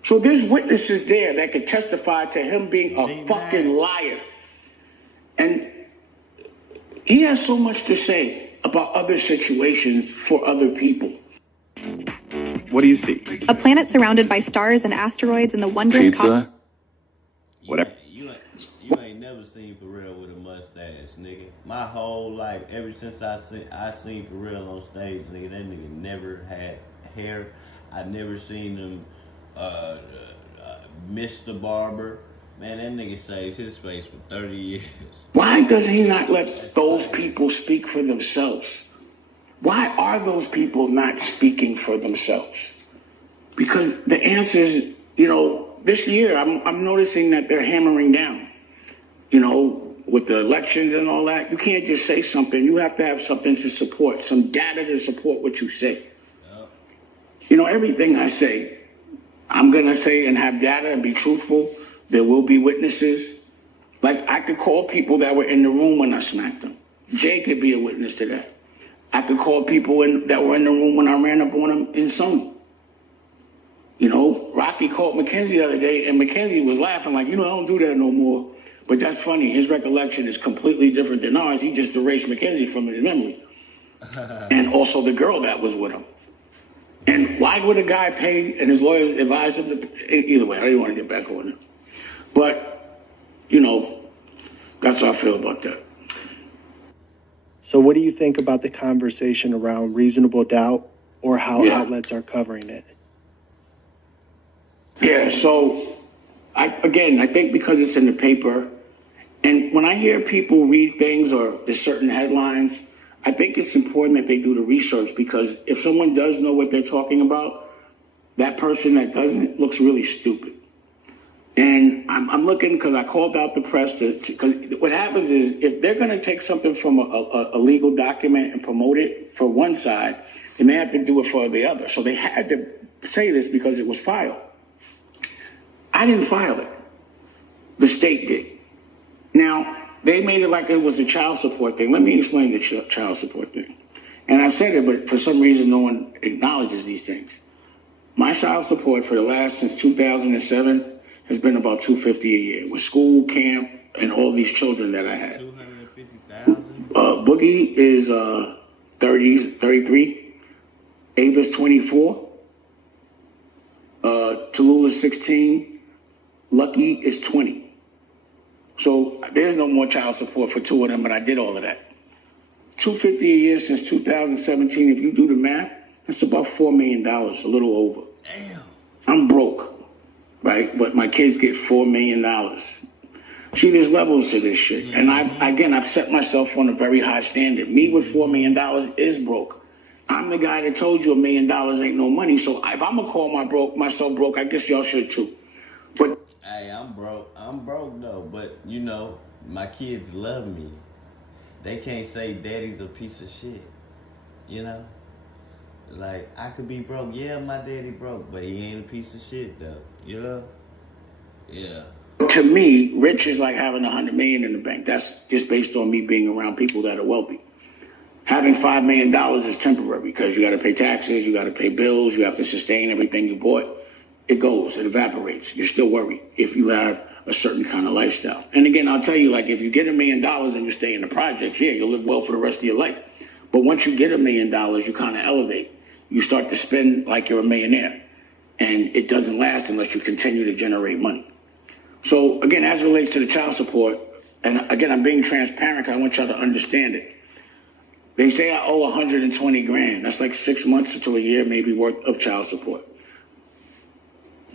So there's witnesses there that could testify to him being a fucking liar. And he has so much to say about other situations for other people. What do you see? A planet surrounded by stars and asteroids and the wondrous... Pizza? Whatever. You ain't never seen Pharrell with a mustache, nigga. my whole life, ever since I seen Pharrell on stage, nigga, that nigga never had hair. I never seen him miss the barber. Man, that nigga saves his face for 30 years. Why does he not let those people speak for themselves? Why are those people not speaking for themselves? Because the answer is, you know, this year I'm noticing that they're hammering down, you know, with the elections and all that. You can't just say something. You have to have something to support, some data to support what you say. Yep. You know, everything I say, I'm going to say and have data and be truthful. There will be witnesses. Like, I could call people that were in the room when I smacked them. Jay could be a witness to that. I could call people that were in the room when I ran up on him in Summer. You know, Rocky called Mackenzie the other day, and Mackenzie was laughing like, you know, I don't do that no more. But that's funny. His recollection is completely different than ours. He just erased Mackenzie from his memory. And also the girl that was with him. And why would a guy pay and his lawyers advise him to... Either way, I didn't want to get back on it. But, you know, that's how I feel about that. So what do you think about the conversation around reasonable doubt or how outlets are covering it? Yeah, so, I think because it's in the paper, and when I hear people read things or there's certain headlines, I think it's important that they do the research, because if someone does know what they're talking about, that person that doesn't looks really stupid. And I'm looking, because I called out the press, because what happens is if they're going to take something from a legal document and promote it for one side, then they have to do it for the other. So they had to say this because it was filed. I didn't file it. The state did. Now, they made it like it was a child support thing. Let me explain the child support thing. And I said it, but for some reason no one acknowledges these things. My child support for the last, since 2007, has been about $250 a year with school, camp, and all these children that I had. $250,000? Boogie is 33. Ava's 24. Tallulah's 16. Lucky is 20. So there's no more child support for two of them, but I did all of that. $250 a year since 2017. If you do the math, that's about $4 million, a little over. Damn. I'm broke, right? But my kids get $4 million. See, there's levels to this shit. And I've set myself on a very high standard. Me with $4 million is broke. I'm the guy that told you $1 million ain't no money. So if I'm gonna call myself broke, I guess y'all should too. But hey, I'm broke. I'm broke though. But you know, my kids love me. They can't say daddy's a piece of shit. You know? Like, I could be broke. Yeah, my daddy broke, but he ain't a piece of shit though. You know? Yeah. To me, rich is like having $100 million in the bank. That's just based on me being around people that are wealthy. Having $5 million is temporary because you got to pay taxes, you got to pay bills, you have to sustain everything you bought. It goes, it evaporates. You're still worried if you have a certain kind of lifestyle. And again, I'll tell you, like, if you get $1 million and you stay in the project, yeah, you'll live well for the rest of your life. But once you get $1 million, you kind of elevate. You start to spend like you're a millionaire. And it doesn't last unless you continue to generate money. So again, as it relates to the child support, and again, I'm being transparent because I want y'all to understand it. They say I owe 120 grand. That's like 6 months to a year maybe worth of child support.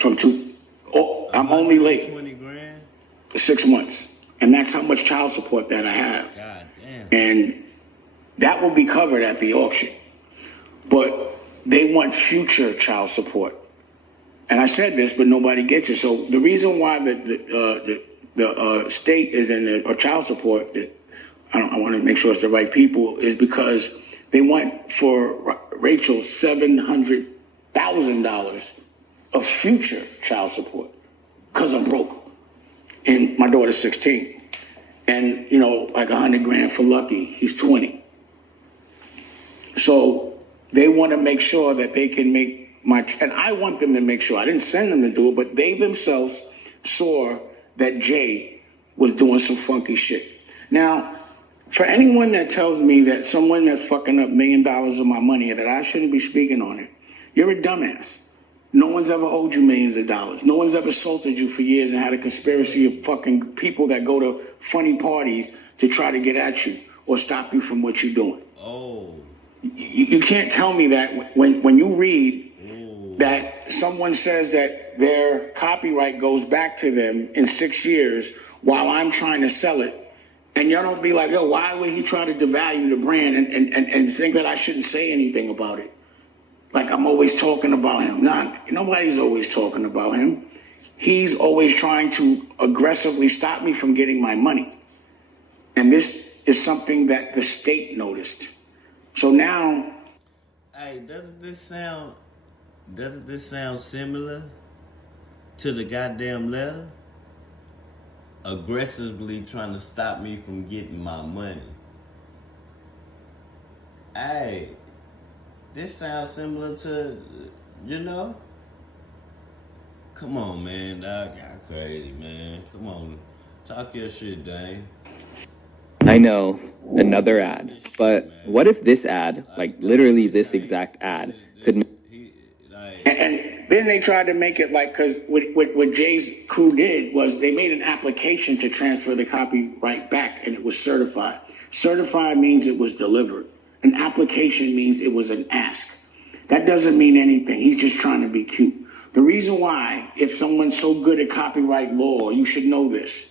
I'm only late. 20 grand? 6 months. And that's how much child support that I have. God damn. And that will be covered at the auction. But they want future child support. And I said this, but nobody gets it. So the reason why the state is in the, or child support, I want to make sure it's the right people, is because they want for Rachel $700,000 of future child support because I'm broke. And my daughter's 16. And, you know, like 100 grand for Lucky, he's 20. So they want to make sure that they can make and I want them to make sure, I didn't send them to do it, but they themselves saw that Jay was doing some funky shit. Now, for anyone that tells me that someone that's fucking up $1 million of my money and that I shouldn't be speaking on it, you're a dumbass. No one's ever owed you millions of dollars. No one's ever assaulted you for years and had a conspiracy of fucking people that go to funny parties to try to get at you or stop you from what you're doing. Oh. You can't tell me that when you read that someone says that their copyright goes back to them in 6 years while I'm trying to sell it, and y'all don't be like, yo, why would he try to devalue the brand and think that I shouldn't say anything about it? Like I'm always talking about him. Nobody's always talking about him. He's always trying to aggressively stop me from getting my money. And this is something that the state noticed. So now... Hey, doesn't this sound similar to the goddamn letter? Aggressively trying to stop me from getting my money. Hey, this sounds similar to, Come on, man, dog. Y'all crazy, man. Come on. Talk your shit, Dane. I know, another ad. But what if this ad, like literally this exact ad, could... And then they tried to make it like, because what Jay's crew did was they made an application to transfer the copyright back, and it was certified. Certified means it was delivered. An application means it was an ask. That doesn't mean anything. He's just trying to be cute. The reason why, if someone's so good at copyright law, you should know this.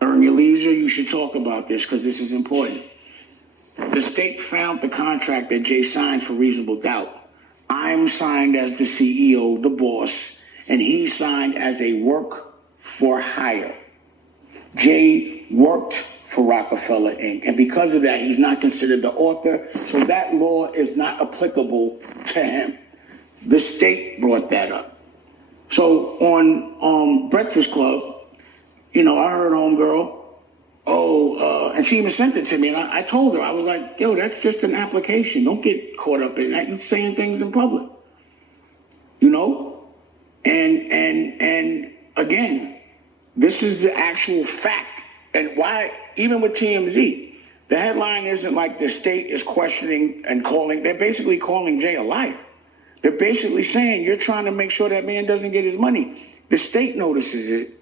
Earn your leisure, you should talk about this because this is important. The state found the contract that Jay signed for reasonable doubt. I'm signed as the CEO, the boss, and he signed as a work for hire. Jay worked for Rockefeller Inc., and because of that, he's not considered the author, so that law is not applicable to him. The state brought that up. So on Breakfast Club, I heard homegirl, and she even sent it to me, and I told her, I was like, yo, that's just an application. Don't get caught up in that. You're saying things in public, And again, this is the actual fact. And why, even with TMZ, the headline isn't like the state is questioning and calling. They're basically calling Jay a liar. They're basically saying you're trying to make sure that man doesn't get his money. The state notices it,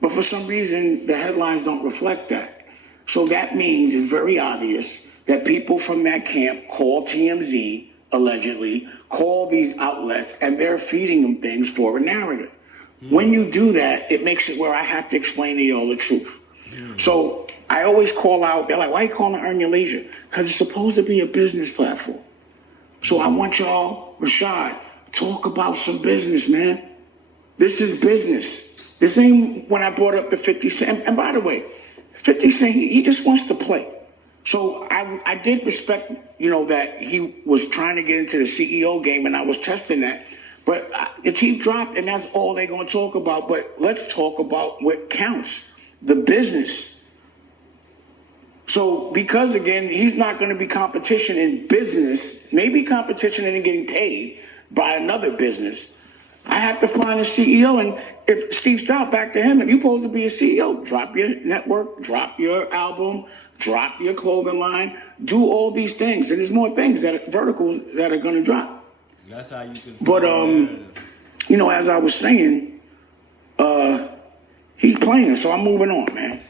but for some reason, the headlines don't reflect that. So that means it's very obvious that people from that camp call TMZ, allegedly, call these outlets, and they're feeding them things for a narrative. When you do that, it makes it where I have to explain to y'all the truth. So I always call out, they're like, why are you calling it Earn Your Leisure? Because it's supposed to be a business platform. So I want y'all, Rashad, talk about some business, man. This is business. This ain't when I brought up the 50 Cent. And by the way, 50 Cent, he just wants to play. So I did respect, that he was trying to get into the CEO game, and I was testing that. But the team dropped, and that's all they're going to talk about. But let's talk about what counts, the business. So because, again, he's not going to be competition in business, maybe competition in getting paid by another business, I have to find a CEO. And if Steve Stout, back to him, if you're supposed to be a CEO, drop your network, drop your album, drop your clothing line, do all these things. And there's more things, verticals that are going to drop. That's how you can. But, as I was saying, he's playing, so I'm moving on, man.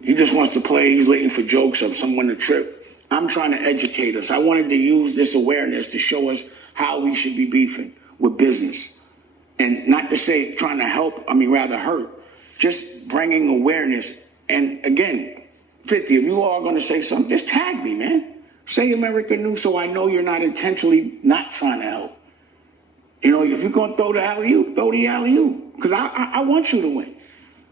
He just wants to play. He's waiting for jokes of someone to trip. I'm trying to educate us. I wanted to use this awareness to show us how we should be beefing with business. And not to say trying to help, rather hurt. Just bringing awareness. And again, 50, if you are going to say something, just tag me, man. Say America News so I know you're not intentionally not trying to help. If you're going to throw the alley-oop, throw the alley-oop. Because I want you to win.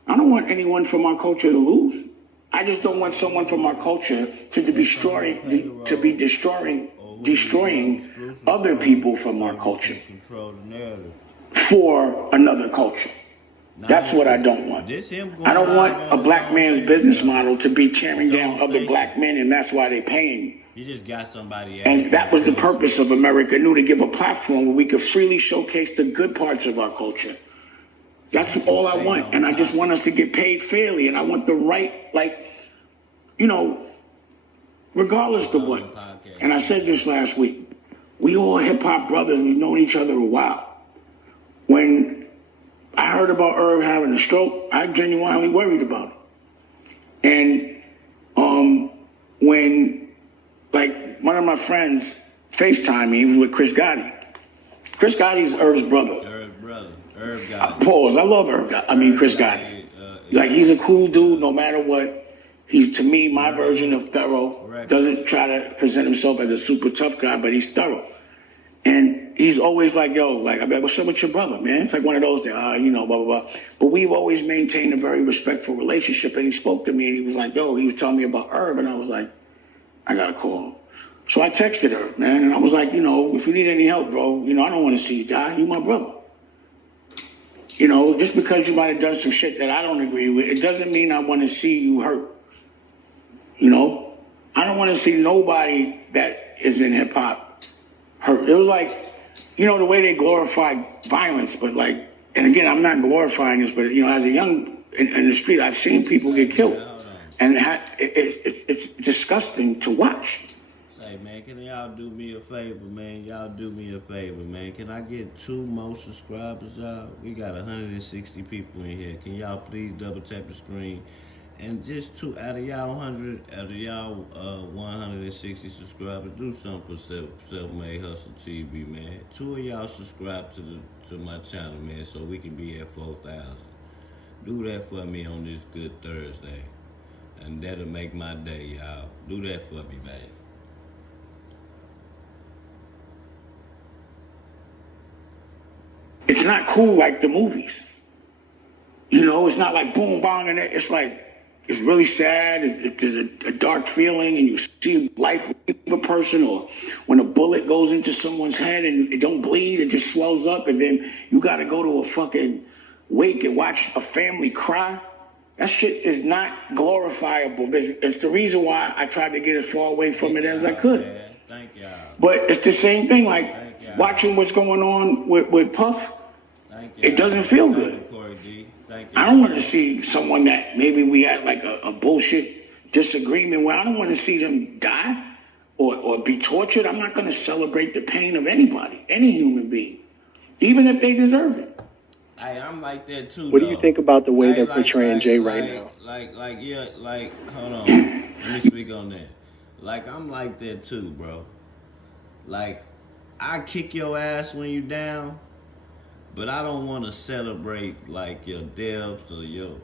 I don't want anyone from our culture to lose. I just don't want someone from our culture to be destroying other people from our culture for another culture. That's what I don't want. I don't want a black man's business model to be tearing down other black men, and that's why they're paying you. You just got somebody. And that was the purpose of America New, to give a platform where we could freely showcase the good parts of our culture. That's all I want. And I just want us to get paid fairly. And I want the right, regardless of what. And I said this last week. We all hip-hop brothers. We've known each other a while. When I heard about Irv having a stroke, I genuinely worried about it. And when, like, one of my friends FaceTimed me. He was with Chris Gotti. Chris Gotti's Herb's brother. Herb Gotti. Pause. I love Herb Gotti. I mean, Chris Gotti. Like, he's a cool dude no matter what. He's, to me, my version of thorough. Doesn't try to present himself as a super tough guy, but he's thorough. And he's always like, yo, like, I'm like, what's up with your brother, man? It's like one of those things, you know, blah, blah, blah. But we've always maintained a very respectful relationship. And he spoke to me and he was like, yo, he was telling me about Herb. And I was like, I got to call him. So I texted her, man. And I was like, you know, if you need any help, bro, you know, I don't want to see you die. You my brother. You know, just because you might have done some shit that I don't agree with, it doesn't mean I want to see you hurt. You know, I don't want to see nobody that is in hip hop hurt. It was like, you know, the way they glorify violence, but like, and again, I'm not glorifying this, but, you know, as a young in the street, I've seen people get killed. And it's disgusting to watch. Say, man, can y'all do me a favor, man? Y'all do me a favor, man. Can I get 2 more subscribers, y'all? We got 160 people in here. Can y'all please double tap the screen? And just 2 out of y'all 160 subscribers, do something for Self-Made Hustle TV, man. 2 of y'all subscribe to my channel, man, so we can be at 4,000. Do that for me on this good Thursday. And that'll make my day, y'all. Do that for me, man. It's not cool like the movies. You know, it's not like boom, bang, and it's like, it's really sad. There's a dark feeling, and you see life leave a person, or when a bullet goes into someone's head and it don't bleed, it just swells up, and then you got to go to a fucking wake and watch a family cry. That shit is not glorifiable. It's the reason why I tried to get as far away from it as I could. Thank y'all. But it's the same thing, like watching what's going on with Puff. It doesn't feel good. I don't want to see someone that maybe we had like a bullshit disagreement where I don't want to see them die or be tortured. I'm not going to celebrate the pain of anybody, any human being, even if they deserve it. Hey, I'm like that too. What do you think about the way they're portraying Jay right now? Hold on. Let me speak on that. Like, I'm like that too, bro. Like, I kick your ass when you down, but I don't want to celebrate like your deaths or your,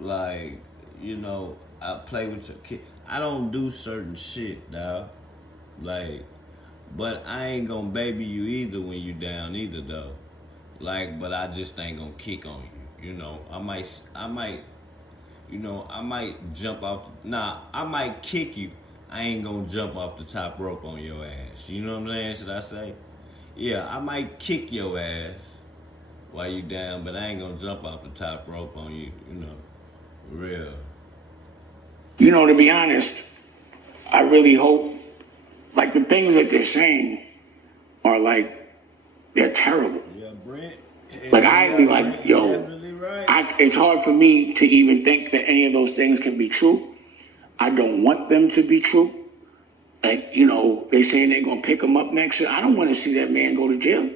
like, you know, I play with your kid. I don't do certain shit, dawg. Like, but I ain't gonna baby you either when you down either, though. Like, but I just ain't gonna kick on you. You know, I might, you know, I might jump off. I might kick you. I ain't gonna jump off the top rope on your ass. You know what I'm saying? Should I say? Yeah, I might kick your ass while you down, but I ain't gonna jump off the top rope on you. You know, real. You know, to be honest, I really hope, like, the things that they're saying are like, they're terrible. Yeah, Brent. Like, I'd be like, yo, it's hard for me to even think that any of those things can be true. I don't want them to be true. Like, you know, they saying they're going to pick him up next year. I don't want to see that man go to jail.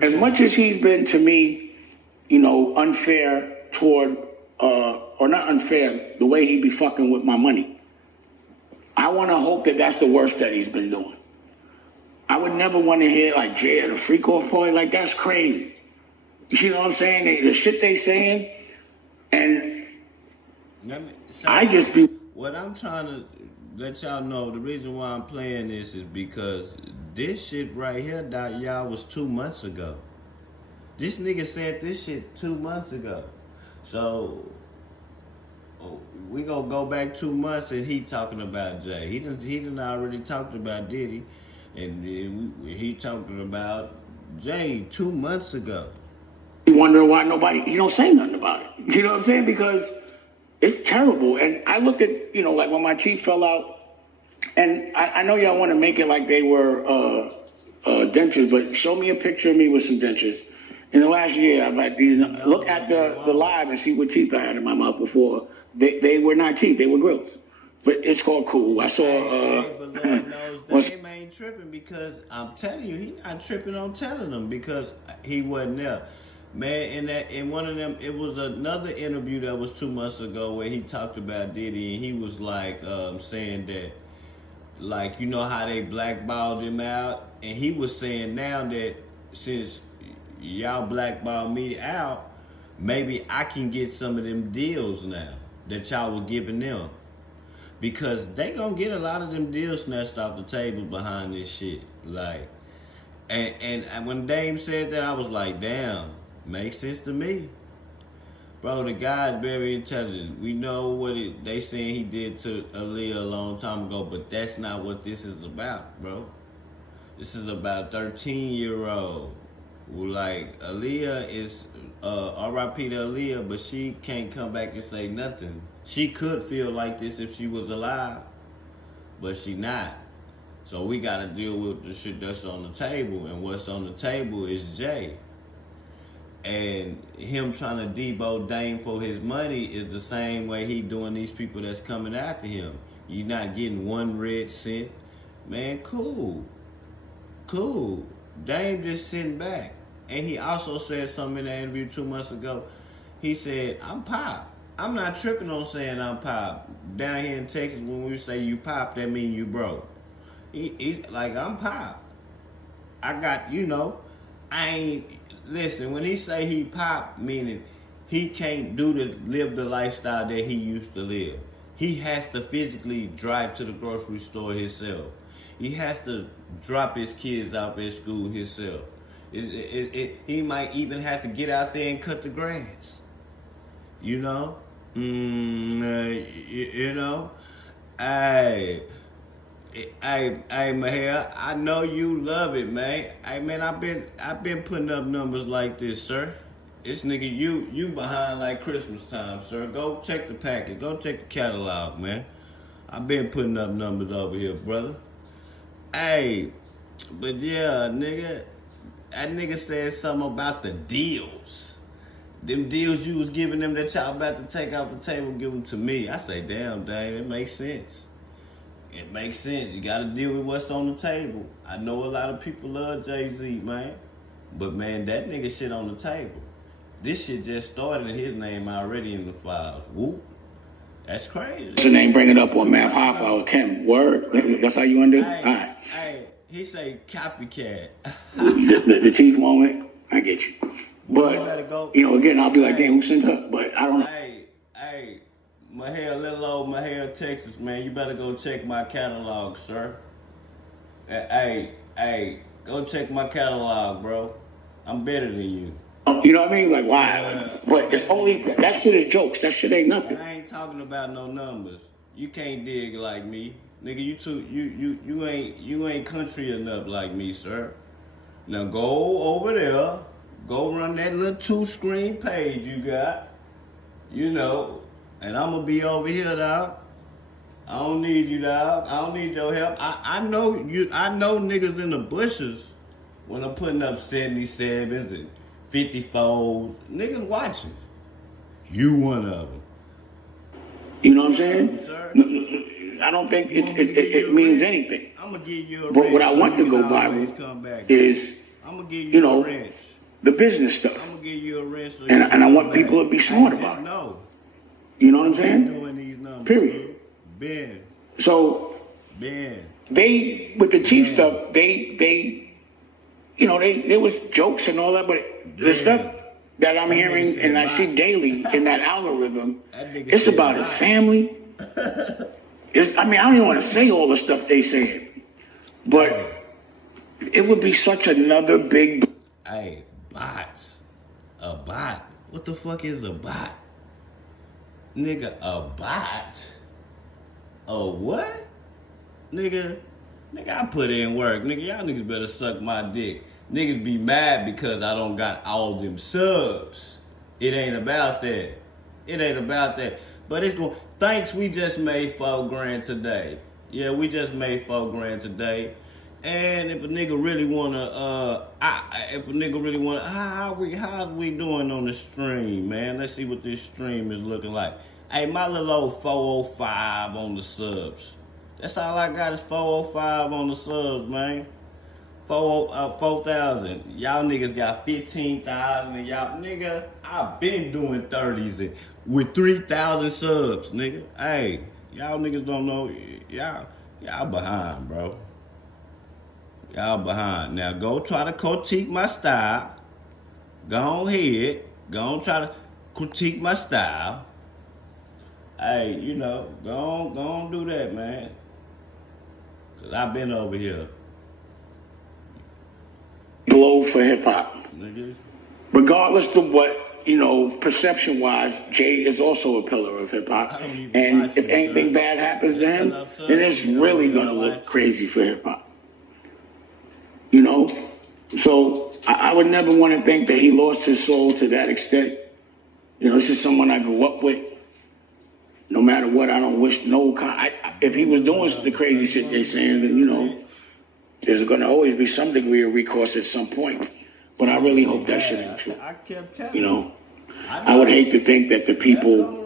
As much as he's been, to me, you know, unfair toward, or not unfair, the way he be fucking with my money. I want to hope that that's the worst that he's been doing. I would never want to hear, like, Jay at a freak off party. Like, that's crazy. You know what I'm saying? The shit they saying, and I just be... What I'm trying to let y'all know, the reason why I'm playing this is because this shit right here, Doc, y'all, was 2 months ago. This nigga said this shit 2 months ago. So, we gonna go back 2 months and he talking about Jay. He done already talked about Diddy. And he talking about Jay 2 months ago. You wondering why he don't say nothing about it. You know what I'm saying? Because it's terrible. And I look at, you know, like when my teeth fell out, and I know y'all want to make it like they were dentures, but show me a picture of me with some dentures. In the last year, I've had these. Look at the live and see what teeth I had in my mouth before. They were not teeth, they were grills. But it's called cool. I saw. But Lord knows Dame ain't tripping, because I'm telling you, he not tripping on telling them because he wasn't there. Man, in one of them, it was another interview that was 2 months ago where he talked about Diddy, and he was like saying that, like, you know how they blackballed him out, and he was saying now that since y'all blackballed me out, maybe I can get some of them deals now that y'all were giving them, because they gonna get a lot of them deals snatched off the table behind this shit, like, and when Dame said that, I was like, damn. Makes sense to me. Bro, the guy's very intelligent. We know what they saying he did to Aaliyah a long time ago, but that's not what this is about, bro. This is about 13-year-old. Like, Aaliyah is R.I.P. to Aaliyah, but she can't come back and say nothing. She could feel like this if she was alive, but she not. So we gotta deal with the shit that's on the table, and what's on the table is Jay. And him trying to debo Dame for his money is the same way he doing these people that's coming after him. You're not getting one red cent. Man, cool. Dame just sitting back. And he also said something in the interview 2 months ago. He said, I'm Pop. I'm not tripping on saying I'm Pop. Down here in Texas, when we say you Pop, that mean you broke. He's like, I'm Pop. I got, I ain't... Listen, when he say he Pop, meaning he can't live the lifestyle that he used to live. He has to physically drive to the grocery store himself. He has to drop his kids out at school himself. He might even have to get out there and cut the grass. Hey, Mahir, I know you love it, man. Hey, man, I've been putting up numbers like this, sir. This nigga, you behind like Christmas time, sir. Go check the package. Go check the catalog, man. I've been putting up numbers over here, brother. Hey, but yeah, nigga, that nigga said something about the deals. Them deals you was giving them that y'all about to take off the table, give them to me. I say, damn, it makes sense. It makes sense. You got to deal with what's on the table. I know a lot of people love Jay-Z, man. But, man, that nigga shit on the table. This shit just started and his name already in the files. Whoop. That's crazy. What's your name? Bring it up on Matt Hoffa or Kim. Word? That's how you want to do it? All right. Hey, he say copycat. the teeth moment, I get you. But, again, I'll be like, damn, who sent her? But I don't know. Hey. Little old Mahir, Texas, man. You better go check my catalog, sir. Hey, go check my catalog, bro. I'm better than you. You know what I mean? Like, why? But it's only, that shit is jokes. That shit ain't nothing. I ain't talking about no numbers. You can't dig like me. Nigga, you ain't country enough like me, sir. Now go over there. Go run that little 2-screen page you got. And I'm going to be over here, dog. I don't need you, dog. I don't need your help. I know niggas in the bushes when I'm putting up 77s and 54s. Niggas watching. You one of them. You know what I'm saying? Sir? I don't think it means anything. I'm going to give you a But wrench. what I want to go viral is, I'm going to give you a wrench. The business stuff. I'm going to give you a wrench. And I want people to be smart about it. No. You know what I'm saying? Doing these numbers, period. Ben. So they with the teeth stuff, they there was jokes and all that, but the stuff that I'm hearing and I see daily in that algorithm, it's about his family. I don't even want to say all the stuff they said, but it would be such another big. Hey, bots. A bot. What the fuck is a bot? Nigga, a bot? A what? Nigga, I put in work. Nigga, y'all niggas better suck my dick. Niggas be mad because I don't got all them subs. It ain't about that. But it's going, thanks, we just made $4,000 today. Yeah, we just made $4,000 today. And if a nigga really wanna, how we doing on the stream, man? Let's see what this stream is looking like. Hey, my little old 405 on the subs. That's all I got is 405 on the subs, man. 4,000. Y'all niggas got 15,000 and y'all, nigga, I've been doing 30s with 3,000 subs, nigga. Hey, y'all niggas don't know, y'all behind, bro. Y'all behind. Now go try to critique my style. Go ahead. Go try to critique my style. Hey, you know, go on do that, man. Cause I've been over here. Blow for hip hop. Regardless of what, you know, perception wise, Jay is also a pillar of hip hop. And if anything bad happens to him, then it's really gonna look crazy for hip hop. You know? So I would never want to think that he lost his soul to that extent. You know, this is someone I grew up with. No matter what, I don't wish if he was doing the crazy shit they're saying, then, you know, there's going to always be some degree of recourse at some point. But I really hope that shit ain't true. You know, I would hate to think that the people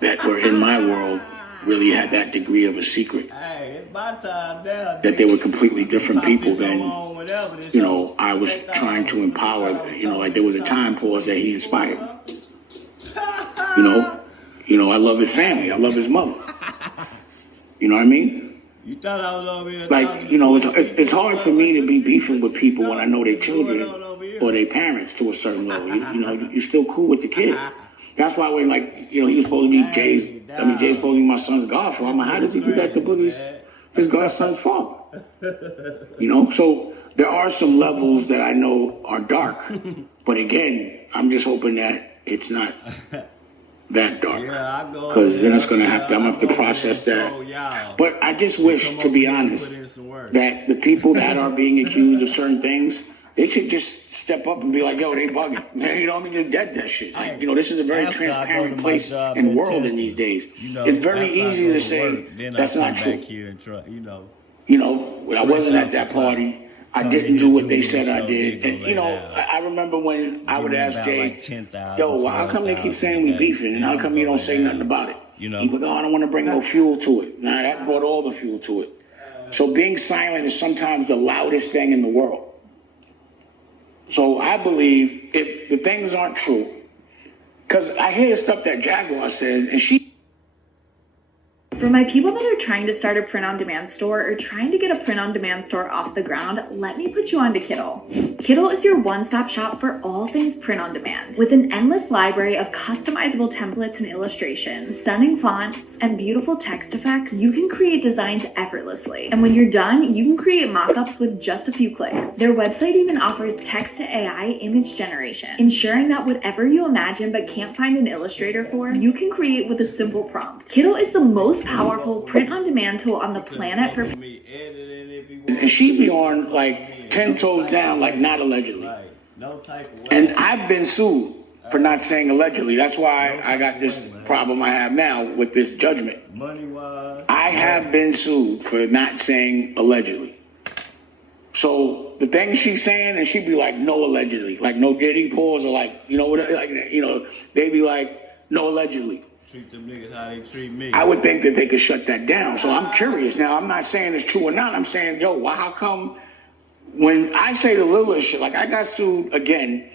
that were in my world really had that degree of a secret. That they were completely different people than, you know, I was trying to empower. You know, like there was a time pause that he inspired. You know, I love his family. I love his mother. You know what I mean? You thought I was over here like, you know, it's hard for me to be beefing with people when I know their children or their parents to a certain level. You know, you're still cool with the kid. That's why when, like, you know, he was supposed to be Jay's supposed to be my son's godfather. I'm like, how does he do that to Boogie's his godson's father? You know, so there are some levels that I know are dark. But again, I'm just hoping that it's not that dark, because then it's going to have to, I'm going to have to process that. But I just wish, to be honest, that the people that are being accused of certain things, they should just step up and be like, yo, they bugging. Man, you know what I mean? Just dead that shit. Like, you know, this is a very transparent place and world in these days. It's very easy to say that's not true. You know, I wasn't at that party. I didn't do what they said I did. And, you know, I remember when I would ask Jay, yo, well, how come they keep saying we beefing? And how come you don't say nothing about it? He would go, I don't want to bring no fuel to it. Nah, that brought all the fuel to it. So being silent is sometimes the loudest thing in the world. So I believe if the things aren't true, because I hear stuff that Jaguar says, and she... For my people that are trying to start a print-on-demand store or trying to get a print-on-demand store off the ground, let me put you on to Kittl. Kittl is your one-stop shop for all things print-on-demand. With an endless library of customizable templates and illustrations, stunning fonts, and beautiful text effects, you can create designs effortlessly. And when you're done, you can create mock-ups with just a few clicks. Their website even offers text-to-AI image generation, ensuring that whatever you imagine but can't find an illustrator for, you can create with a simple prompt. Kittl is the most powerful print-on-demand tool on the planet for... And she be on, like, 10 toes down, like, not allegedly. And I've been sued for not saying allegedly. That's why I got this problem I have now with this judgment. I have been sued for not saying allegedly. So the things she's saying, and she'd be like, no allegedly. Like, no Diddy pause, or like, you know, like, you know, they be like, no allegedly. Treat them niggas how they treat me. I would think that they could shut that down. So I'm curious. Now, I'm not saying it's true or not. I'm saying, yo, well, how come when I say the littlest shit, like I got sued again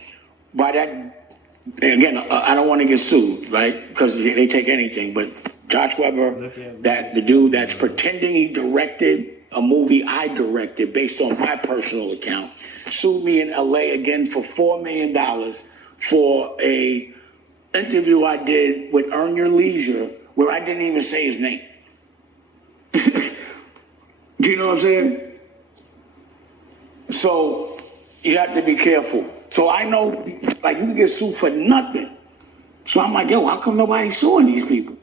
by that, again, I don't want to get sued, right? Because they take anything. But Josh Weber, that the dude that's pretending he directed a movie I directed based on my personal account, sued me in LA again for $4 million for a interview I did with Earn Your Leisure where I didn't even say his name. Do you know what I'm saying? So you have to be careful. So I know, like, you can get sued for nothing. So I'm like, yo, how come nobody's suing these people?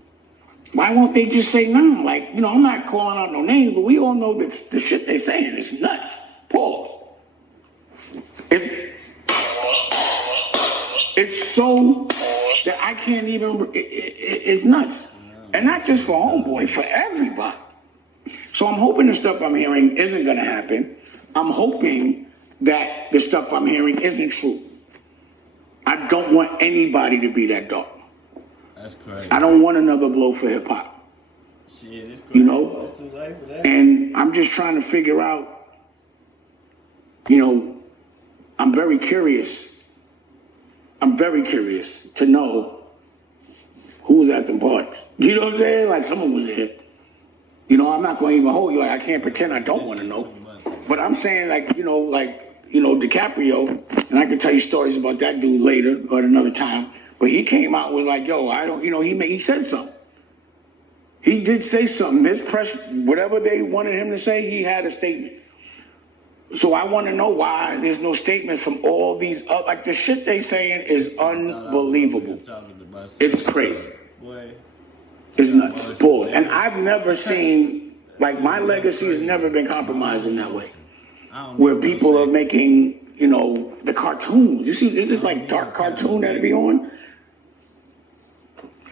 Why won't they just say no? Like, you know, I'm not calling out no names, but we all know that the shit they're saying is nuts. Pause. It's so that I can't even, it's nuts. And not just for Homeboy, for everybody. So I'm hoping the stuff I'm hearing isn't going to happen. I'm hoping that the stuff I'm hearing isn't true. I don't want anybody to be that dark. That's crazy. I don't want another blow for hip hop. Shit, it's crazy. You know? And I'm just trying to figure out you know, I'm very curious. I'm very curious to know who was at the parties. You know what I'm saying? Like, someone was there. You know, I'm not going to even hold you. Like, I can't pretend I don't want to know. But I'm saying, like, DiCaprio, and I can tell you stories about that dude later or at another time. But he came out and was like, yo, I don't, you know, he said something. He did say something. His press, whatever they wanted him to say, he had a statement. So I want to know why there's no statement from all these, like, the shit they saying is unbelievable. It's crazy. It's nuts. Bull. And I've never seen, like, my legacy has never been compromised in that way. Where people are making, you know, the cartoons. You see, this like dark cartoon that be on.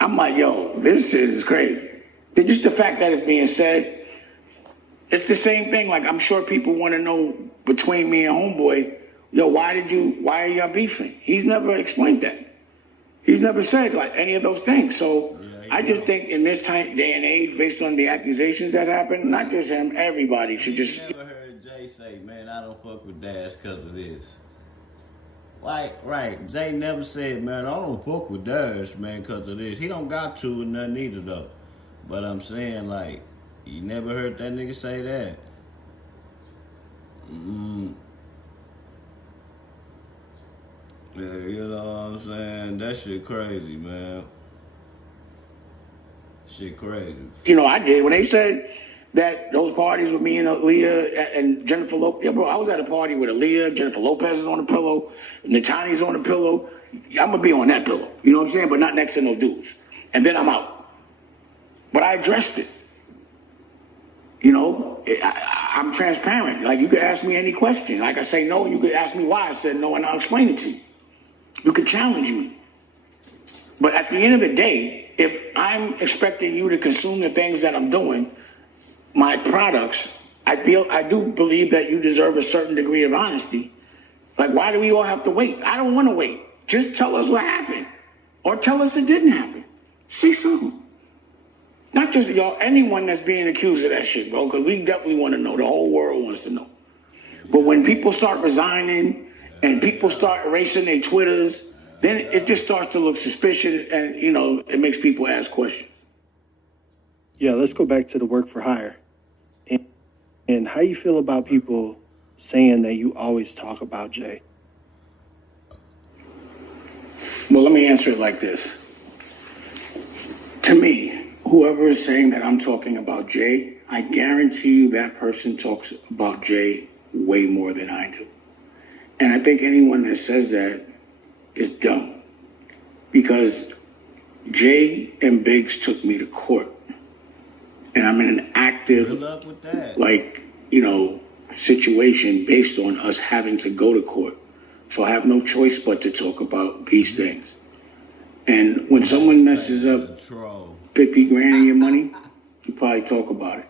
I'm like, yo, this shit is crazy. Just the fact that it's being said, it's the same thing. Like, I'm sure people want to know between me and Homeboy, yo, why are y'all beefing? He's never explained that. He's never said, like, any of those things. So I just think in this day and age, based on the accusations that happen, not just him, everybody should just... I never heard Jay say, man, I don't fuck with Dash because of this. Like, right, Jay never said, man, I don't fuck with Dash, man, because of this. He don't got to and nothing either, though. But I'm saying, like, you never heard that nigga say that. Yeah, you know what I'm saying? That shit crazy, man. Shit crazy. You know, I did. When they said that those parties with me and Aaliyah and Jennifer Lopez, yeah, bro, I was at a party with Aaliyah, Jennifer Lopez is on the pillow, Natani's on the pillow. I'm going to be on that pillow. You know what I'm saying? But not next to no dudes. And then I'm out. But I addressed it. You know, I'm transparent. Like, you could ask me any question. Like, I say no, and you could ask me why I said no, and I'll explain it to you. You could challenge me. But at the end of the day, if I'm expecting you to consume the things that I'm doing, my products, I do believe that you deserve a certain degree of honesty. Like, why do we all have to wait? I don't want to wait. Just tell us what happened. Or tell us it didn't happen. Say something. Not just y'all, anyone that's being accused of that shit, bro, because we definitely want to know. The whole world wants to know. But when people start resigning and people start erasing their Twitters, then it just starts to look suspicious and, you know, it makes people ask questions. Yeah, let's go back to the work for hire. And how you feel about people saying that you always talk about Jay? Well, let me answer it like this. To me, whoever is saying that I'm talking about Jay, I guarantee you that person talks about Jay way more than I do. And I think anyone that says that is dumb. Because Jay and Biggs took me to court. And I'm in an active, situation based on us having to go to court. So I have no choice but to talk about these things. And when someone messes up 50 grand of your money, you probably talk about it.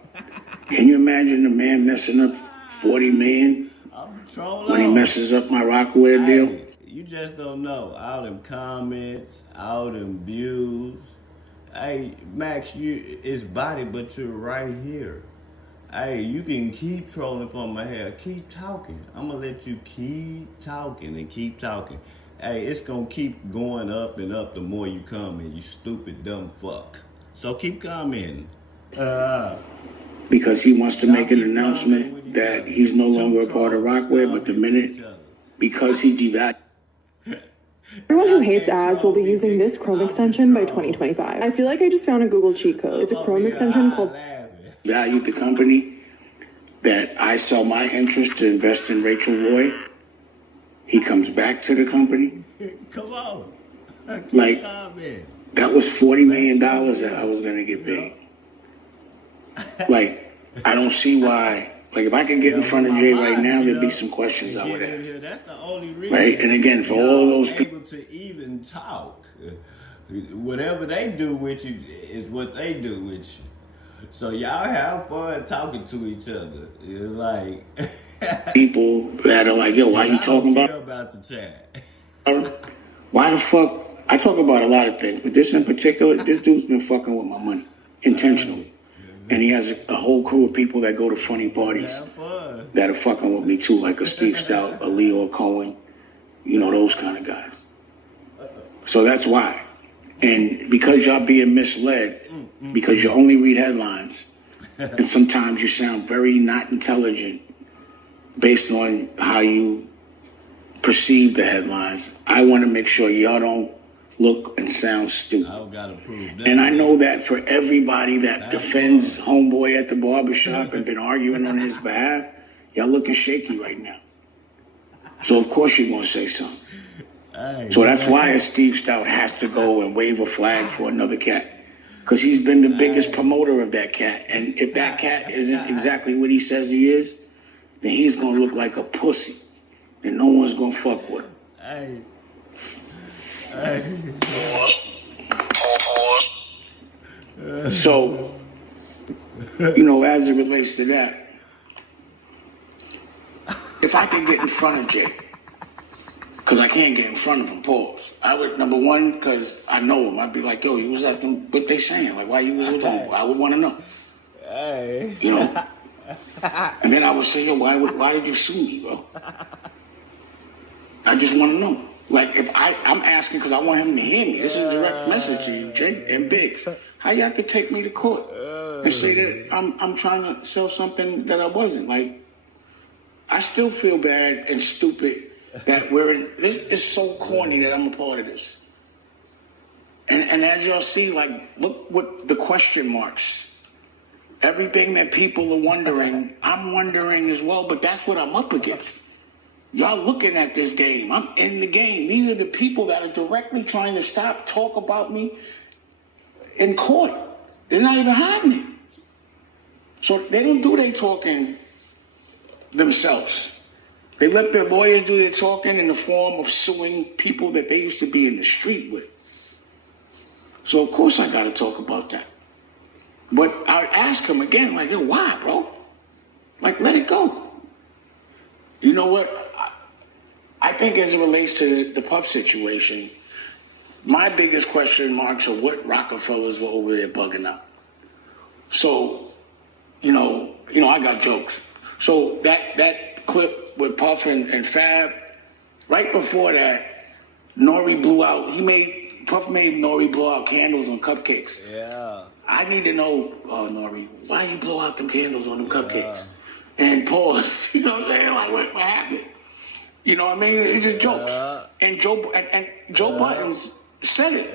Can you imagine a man messing up 40 million when he messes up my Rockaware deal? You just don't know. All them comments, all them views. Hey, Max, it's body, but you're right here. Hey, you can keep trolling from my hair. Keep talking. I'm going to let you keep talking and keep talking. Hey, it's going to keep going up and up the more you comment, you stupid, dumb fuck. So keep commenting. Because he wants to make an announcement that he's no longer a part of Rockaware, but the minute, because he devalued. Everyone who hates ads will be using this Chrome extension by 2025. I feel like I just found a Google cheat code. It's a Chrome extension called Valued the company, that I sell my interest to invest in Rachel Roy. He comes back to the company. Come on. Like, that was $40 million that I was going to get paid. Like, I don't see why. Like, if I could get in front of Jay right now, there'd be some questions I would ask. That's the only reason. Right? And again, for all those people able to even talk, whatever they do with you is what they do with you. So y'all have fun talking to each other. It's like people that are like, yo, why you talking about the chat? Why the fuck? I talk about a lot of things, but this in particular, this dude's been fucking with my money intentionally. And he has a whole crew of people that go to funny parties. that are fucking with me too, like a Steve Stout, a Leo Cohen, you know, those kind of guys. So that's why. And because y'all being misled, because you only read headlines, and sometimes you sound very not intelligent based on how you perceive the headlines, I want to make sure y'all don't look and sound stupid. I gotta prove that. And I know that for everybody that defends homeboy at the barbershop and been arguing on his behalf, y'all looking shaky right now. So of course you're gonna say something. So that's why Steve Stout has to go and wave a flag for another cat. Because he's been the biggest promoter of that cat. And if that cat isn't exactly what he says he is, then he's gonna look like a pussy. And no one's gonna fuck with him. So, you know, as it relates to that, if I could get in front of Jay, because I can't get in front of him, pause. I would, number one, because I know him, I'd be like, yo, you was at them, what they saying? Like, why you was with them? I would want to know. You know? And then I would say, yo, why did you sue me, bro? I just want to know. Like, if I'm asking because I want him to hear me. This is a direct message to you, Jay and Biggs. How y'all could take me to court and say that I'm trying to sell something that I wasn't? Like, I still feel bad and stupid that we're in. This is so corny that I'm a part of this. And as y'all see, like, look what the question marks. Everything that people are wondering, I'm wondering as well, but that's what I'm up against. Y'all looking at this game. I'm in the game. These are the people that are directly trying to talk about me in court. They're not even hiding it. So they don't do their talking themselves. They let their lawyers do their talking in the form of suing people that they used to be in the street with. So of course I got to talk about that. But I ask him again, like, yo, why, bro? Like, let it go. You know what? I think as it relates to the Puff situation, my biggest question marks are what Rockefellers were over there bugging up. So, you know, I got jokes. So that clip with Puff and Fab, right before that, Nori blew out. Puff made Nori blow out candles on cupcakes. Yeah. I need to know, Nori, why you blow out them candles on them cupcakes? And pause. You know what I'm saying? Like, what happened? You know what I mean? It's just jokes. And Joe Buttons said it.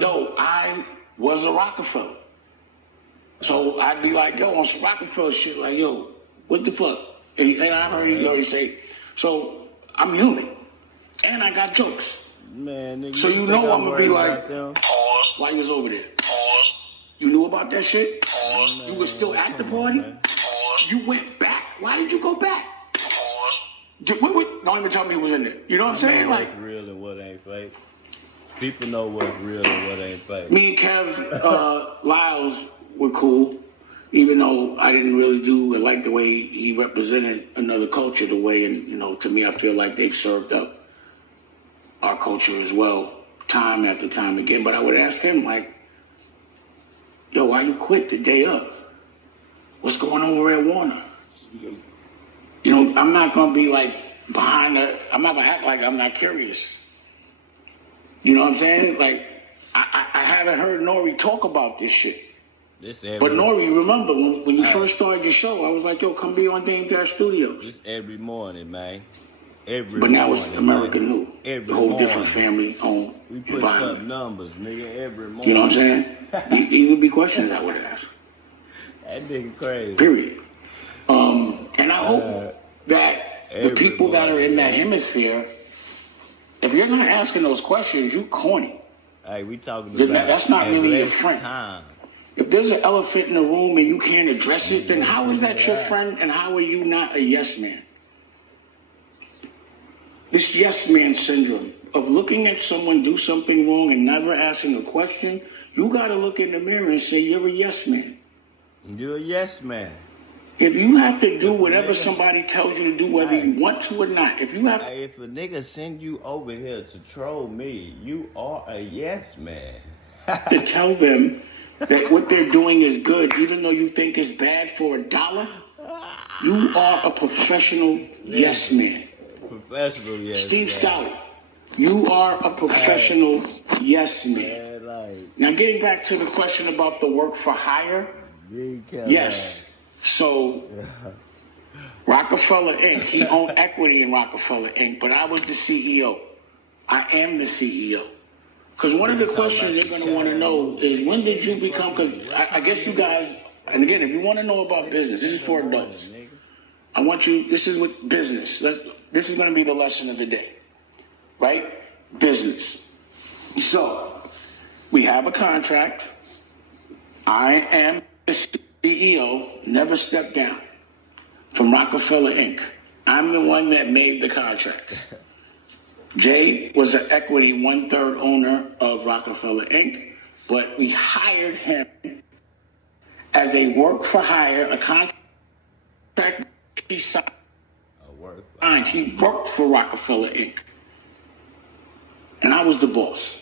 Yo, I was a Rockefeller. So I'd be like, yo, on some Rockefeller shit, like, yo, what the fuck? And I heard you already say, so I'm human. And I got jokes. Man, nigga, so you know I'm going to be like, pause. Why you was over there? Pause. You knew about that shit? Pause. You were still at the party? Pause. You went back. Why did you go back? Don't even tell me who was in there. You know what I'm saying? What's like real and what ain't fake. People know what's real and what ain't fake. Me and Kev Lyles were cool, even though I didn't really like the way he represented another culture the way, and, you know, to me, I feel like they've served up our culture as well, time after time again. But I would ask him, like, yo, why you quit the day up? What's going on over at Warner? You know, I'm not going to be like I'm not going to act like I'm not curious. You know what I'm saying? Like, I haven't heard Nori talk about this shit. But Nori, remember, when you first started your show, I was like, yo, come be on Dame Dash Studios. This every morning, man. But now it's American New. The whole different family owned we put environment. up numbers, nigga, every morning. You know what I'm saying? These would be questions I would ask. That nigga crazy. Period. And I hope that the people that are in that hemisphere, if you're not asking those questions, you corny. Hey, we talking about that's not really your friend. Time. If there's an elephant in the room and you can't address it, then how is that your friend and how are you not a yes man? This yes man syndrome of looking at someone do something wrong and never asking a question, you got to look in the mirror and say you're a yes man. You're a yes man. If you have to do whatever somebody tells you to do, whether you want to or not, if a nigga send you over here to troll me, you are a yes man. To tell them that what they're doing is good, even though you think it's bad for $1, You are a professional yes man. Professional yes Steve man. Stoute, you are a professional yes man. Now, getting back to the question about the work for hire, yes. So, Rockefeller Inc., he owned equity in Rockefeller Inc., but I was the CEO. I am the CEO. Because one of the questions they're going to want to know is, when did you become, because I guess you guys, and again, if you want to know about business, this is for adults. I want you, this is what business, this is going to be the lesson of the day, right? Business. So, we have a contract. I am the CEO, never step down from Rockefeller Inc. I'm the one that made the contract. Jay was an equity 1/3 owner of Rockefeller Inc., but we hired him as a work for hire, a contract he signed. He worked for Rockefeller Inc. And I was the boss.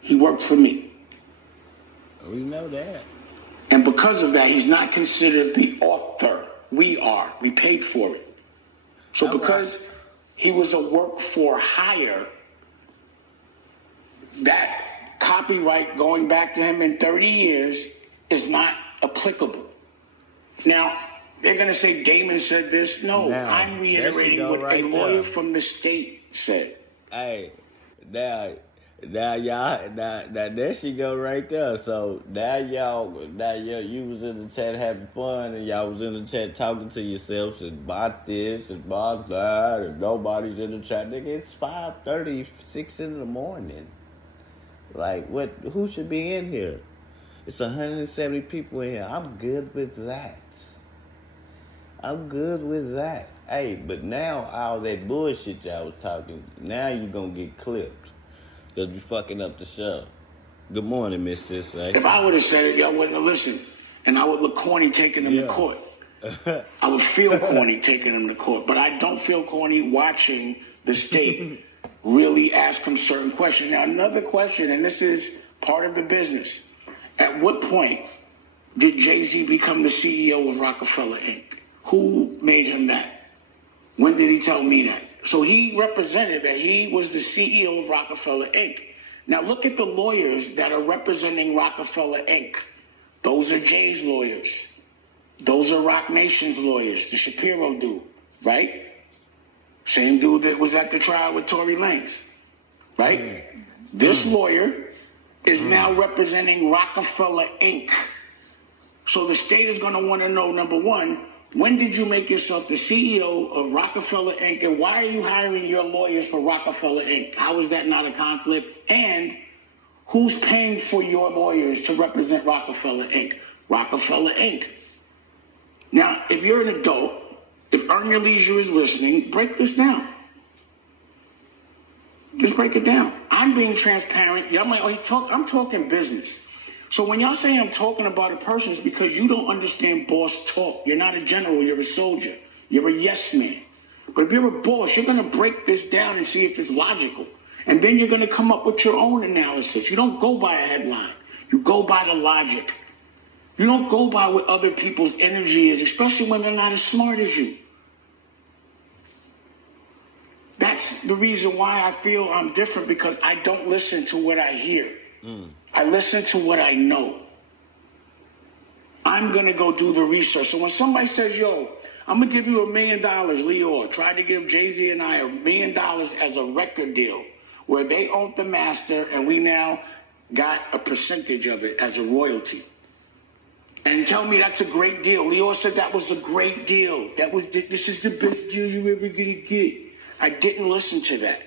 He worked for me. We know that. And because of that, he's not considered the author. We are. We paid for it. So because he was a work for hire, that copyright going back to him in 30 years is not applicable. Now, they're going to say Damon said this. No, I'm reiterating what a lawyer from the state said. Hey, now y'all, now there she go right there. So now you was in the chat having fun, and y'all was in the chat talking to yourselves about this and about that, and nobody's in the chat. Nigga, it's 5:36 in the morning. Like, what? Who should be in here? It's 170 people in here. I'm good with that. Hey, but now all that bullshit y'all was talking, now you gonna get clipped. Because you fucking up the show. Good morning, Miss Sissay. If I would have said it, y'all wouldn't have listened. And I would look corny taking them to court. I would feel corny taking them to court. But I don't feel corny watching the state really ask them certain questions. Now, another question, and this is part of the business. At what point did Jay-Z become the CEO of Rockefeller Inc.? Who made him that? When did he tell me that? So he represented that he was the CEO of Rockefeller Inc. Now look at the lawyers that are representing Rockefeller Inc. Those are Jay's lawyers. Those are Rock Nation's lawyers, the Shapiro dude, right? Same dude that was at the trial with Tory Lanez, right? This lawyer is now representing Rockefeller Inc. So the state is going to want to know, number one, when did you make yourself the CEO of Rockefeller Inc. and why are you hiring your lawyers for Rockefeller Inc.? How is that not a conflict? And who's paying for your lawyers to represent Rockefeller Inc.? Rockefeller Inc. Now, if you're an adult, if Earn Your Leisure is listening, break this down. Just break it down. I'm being transparent. Y'all might, I'm talking business. So when y'all say I'm talking about a person, it's because you don't understand boss talk. You're not a general, you're a soldier. You're a yes man. But if you're a boss, you're going to break this down and see if it's logical. And then you're going to come up with your own analysis. You don't go by a headline. You go by the logic. You don't go by what other people's energy is, especially when they're not as smart as you. That's the reason why I feel I'm different, because I don't listen to what I hear. I listen to what I know. I'm going to go do the research. So when somebody says, yo, I'm going to give you $1 million, Leo, tried to give Jay-Z and I $1 million as a record deal where they own the master and we now got a percentage of it as a royalty. And tell me that's a great deal. Leo said that was a great deal. This is the best deal you ever going to get. I didn't listen to that.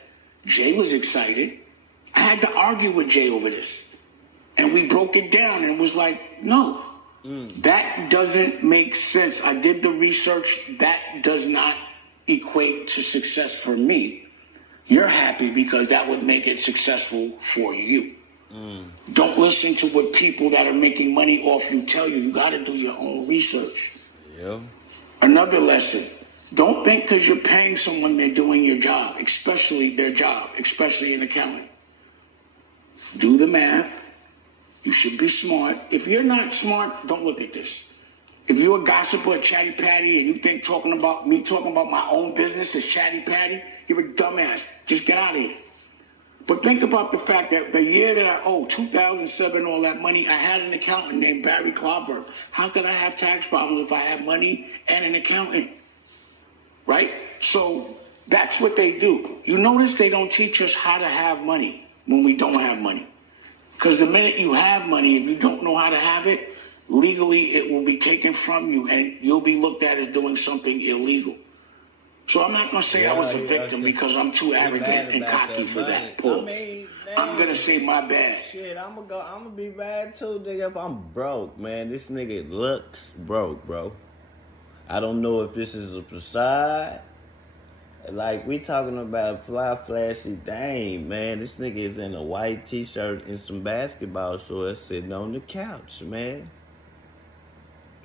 Jay was excited. I had to argue with Jay over this. And we broke it down and was like, no, that doesn't make sense. I did the research. That does not equate to success for me. You're happy because that would make it successful for you. Don't listen to what people that are making money off you tell you. You got to do your own research. Yeah. Another lesson. Don't think because you're paying someone they're doing your job, especially their job, especially in accounting. Do the math. You should be smart. If you're not smart, don't look at this. If you're a gossiper, a chatty patty, and you think talking about my own business is chatty patty, you're a dumbass. Just get out of here. But think about the fact that the year that I owe 2007, all that money, I had an accountant named Barry Clobber. How could I have tax problems if I have money and an accountant? Right? So that's what they do. You notice they don't teach us how to have money when we don't have money. Because the minute you have money, if you don't know how to have it, legally it will be taken from you and you'll be looked at as doing something illegal. So I'm not going to say I was a victim because I'm too arrogant and cocky for that. Pause. I'm going to say my bad. Shit, I'm gonna be bad too, nigga, if I'm broke, man. This nigga looks broke, bro. I don't know if this is a facade. Like, we talking about fly, flashy thing, man. This nigga is in a white t-shirt and some basketball shorts sitting on the couch, man.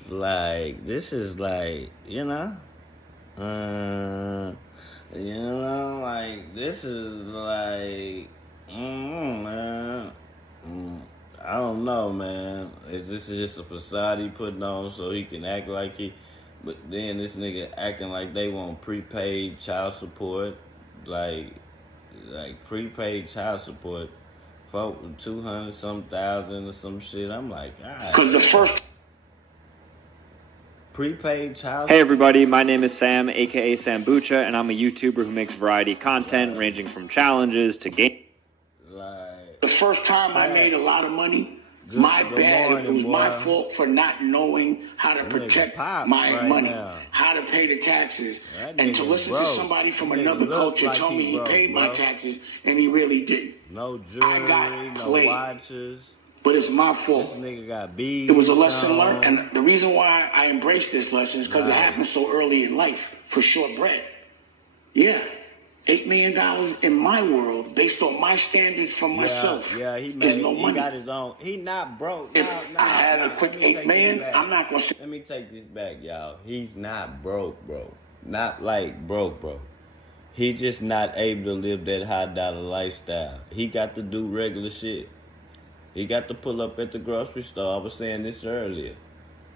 Like, this is like, you know, like, this is like, man. I don't know, man. This is just a facade he putting on so he can act like he. But then this nigga acting like they want prepaid child support, like prepaid child support, for 200-some thousand or some shit. I'm like, God. Because the first. Prepaid child. Hey everybody, my name is Sam, aka Sambucha, and I'm a YouTuber who makes variety content ranging from challenges to game. The first time I made a lot of money, my bad. It was my fault for not knowing how to protect my money, how to pay the taxes, and to listen to somebody from another culture tell me he paid my taxes and he really didn't. No jewelry, no watches. But it's my fault. This nigga got beads. It was a lesson learned, and the reason why I embraced this lesson is because it happened so early in life for short bread. Yeah, $8 million in my world, based on my standards for myself, yeah, he is no money. He got his own. He not broke. If I had a quick $8 million, I'm not gonna say. Let me take this back, y'all. He's not broke, bro. Not like broke, bro. He just not able to live that high dollar lifestyle. He got to do regular shit. He got to pull up at the grocery store. I was saying this earlier.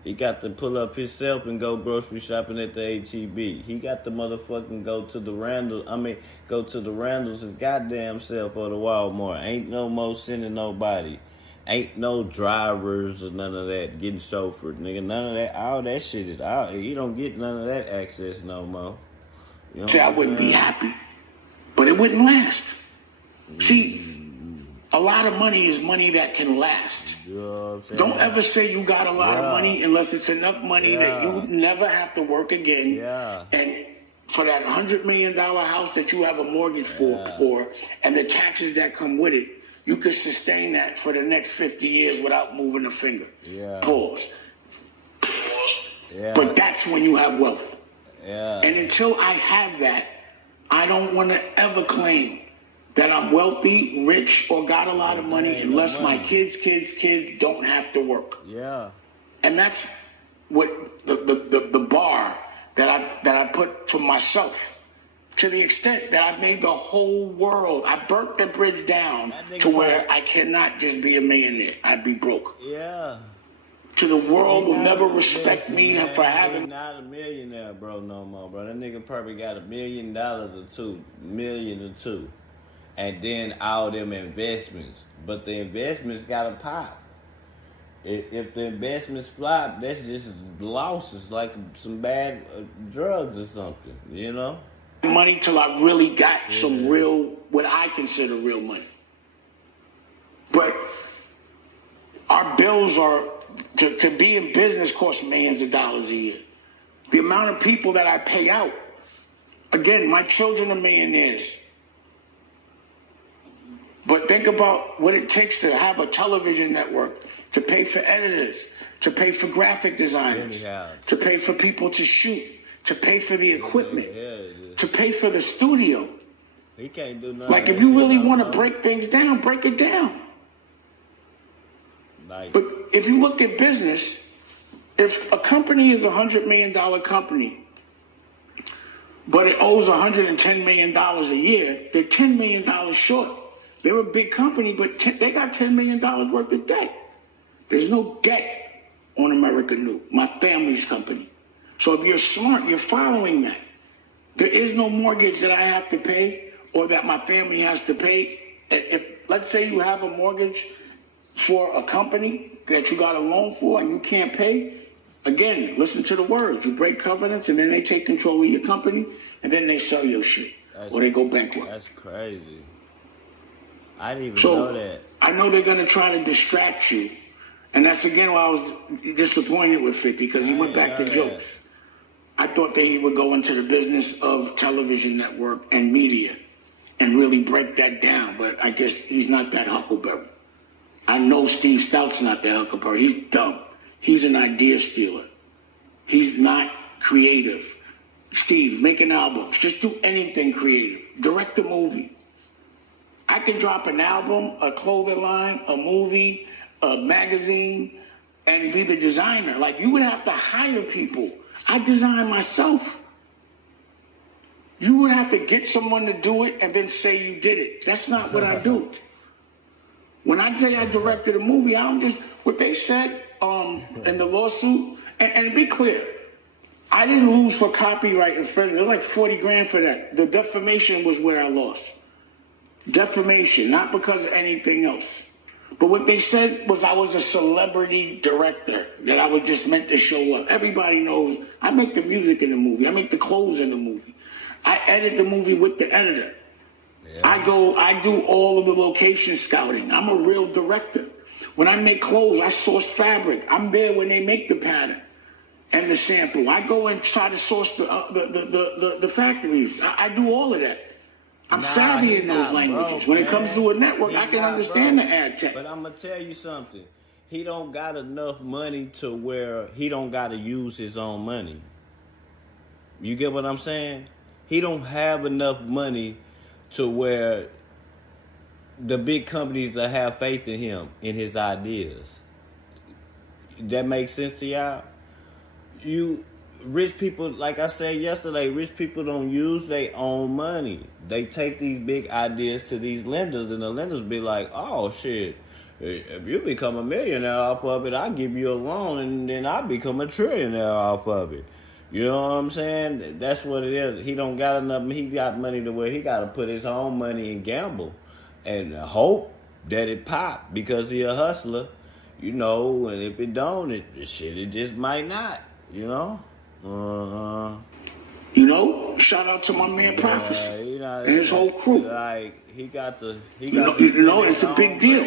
He got to pull up himself and go grocery shopping at the H-E-B. He got to motherfucking go to the Randall's his goddamn self or the Walmart. Ain't no more sending nobody. Ain't no drivers or none of that getting chauffeured, nigga. None of that. All that shit is out. You don't get none of that access no more. You know See, I wouldn't be happy, but it wouldn't last. See, a lot of money is money that can last. You know what I'm saying? Don't ever say you got a lot of money unless it's enough money that you never have to work again. Yeah. And for that $100 million house that you have a mortgage for and the taxes that come with it, you could sustain that for the next 50 years without moving a finger. Yeah. Pause. Yeah. But that's when you have wealth. Yeah. And until I have that, I don't want to ever claim that I'm wealthy, rich, or got a lot of money unless my kids don't have to work. Yeah. And that's what the bar that I put for myself. To the extent that I made the whole world, I burnt the bridge down to where I cannot just be a millionaire. I'd be broke. Yeah. To the world will never respect me for having. He's not a millionaire, bro, no more, bro. That nigga probably got $1 million or $2 million. And then all them investments. But the investments gotta pop. If the investments flop, that's just losses, like some bad drugs or something, you know? Money till I really got some real, what I consider real money. But our bills are, to be in business costs millions of dollars a year. The amount of people that I pay out, again, my children are millionaires. But think about what it takes to have a television network, to pay for editors, to pay for graphic designers, to pay for people to shoot, to pay for the equipment, to pay for the studio. He can't do nothing. Like, if you really want to break things down, break it down. But if you look at business, if a company is $100 million company, but it owes $110 million a year, they're $10 million short. They're a big company, but they got $10 million worth of debt. There's no debt on America New, my family's company. So if you're smart, you're following that. There is no mortgage that I have to pay or that my family has to pay. If let's say you have a mortgage for a company that you got a loan for and you can't pay, again, listen to the words. You break covenants and then they take control of your company and then they sell your shit or they go bankrupt. That's crazy. I didn't even know that. I know they're going to try to distract you. And that's, again, why I was disappointed with 50, because he went back to jokes. I thought that he would go into the business of television network and media and really break that down. But I guess he's not that Huckleberry. I know Steve Stout's not that Huckleberry. He's dumb. He's an idea stealer. He's not creative. Steve, making albums. Just do anything creative. Direct a movie. I can drop an album, a clothing line, a movie, a magazine, and be the designer. Like, you would have to hire people. I design myself. You would have to get someone to do it and then say you did it. That's not what I do. When I say I directed a movie, I don't just, what they said in the lawsuit, and be clear, I didn't lose for copyright infringement. It was like 40 grand for that. The defamation was where I lost. Defamation, not because of anything else. But what they said was I was a celebrity director, that I was just meant to show up. Everybody knows I make the music in the movie. I make the clothes in the movie. I edit the movie with the editor. Yeah. I do all of the location scouting. I'm a real director. When I make clothes, I source fabric. I'm there when they make the pattern and the sample. I go and try to source the factories. I do all of that. I'm savvy in those languages. When it comes to a network, I can understand the ad tech. But I'm going to tell you something. He don't got enough money to where he don't got to use his own money. You get what I'm saying? He don't have enough money to where the big companies that have faith in him, in his ideas. That makes sense to y'all? Rich people, like I said yesterday, rich people don't use their own money. They take these big ideas to these lenders, and the lenders be like, oh, shit, if you become a millionaire off of it, I'll give you a loan, and then I'll become a trillionaire off of it. You know what I'm saying? That's what it is. He don't got enough. He got money to where he got to put his own money and gamble and hope that it pop because he a hustler, you know, and if it don't, it just might not, you know? You know, shout out to my man Prophecy and his whole crew. Like you know, it's a big deal.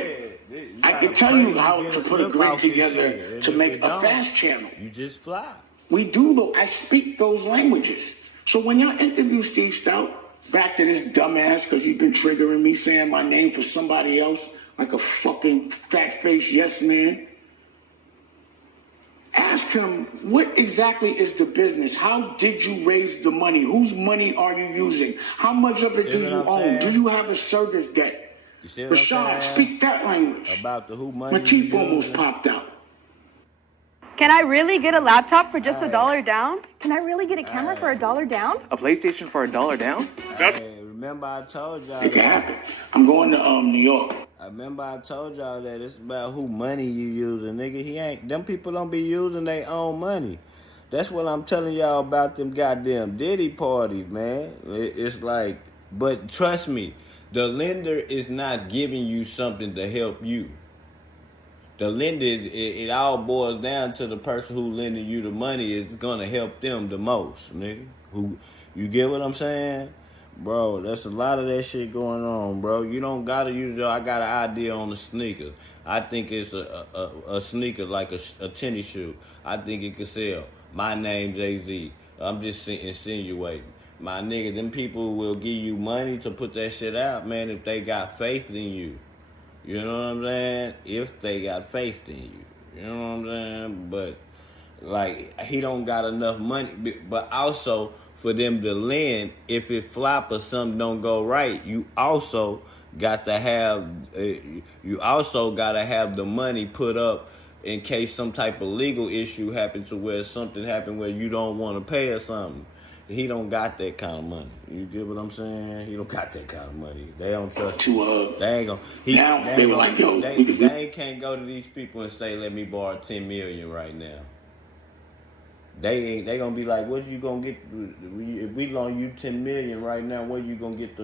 I can tell you how to put a grid together to make a fast channel. You just fly. We do though. I speak those languages. So when y'all interview Steve Stout, back to this dumbass because he's been triggering me saying my name for somebody else like a fucking fat-faced yes man. Ask him, what exactly is the business? How did you raise the money? Whose money are you using? How much of it do you own? Do you have a service debt? Rashad, speak that language. About the who money. My teeth almost popped out. Can I really get a laptop for just $1 down? Can I really get a camera for $1 down? A PlayStation for $1 down? Remember I told y'all it can happen. I'm going to New York. I remember I told y'all that it's about who money you using, nigga. Them people don't be using their own money. That's what I'm telling y'all about them goddamn Diddy parties, man. It's like, but trust me, the lender is not giving you something to help you. The lender it all boils down to the person who lending you the money is gonna help them the most, nigga. Who, you get what I'm saying? Bro, there's a lot of that shit going on, bro. You don't gotta use I got an idea on a sneaker. I think it's a sneaker like a tennis shoe. I think it could sell. My name Jay-Z. I'm just insinuating. My nigga, them people will give you money to put that shit out, man, if they got faith in you. You know what I'm saying? If they got faith in you. You know what I'm saying? But, like, he don't got enough money. But also, for them to lend, if it flop or something don't go right, you also got to have the money put up in case some type of legal issue happens to where something happened where you don't want to pay or something. he don't got that kind of money. You get what I'm saying? He don't got that kind of money. They don't trust To They ain't gonna. they were like, yo, They can't go to these people and say, "Let me borrow $10 million right now." They gonna be like, "What you gonna get? If we loan you $10 million right now, what you gonna get?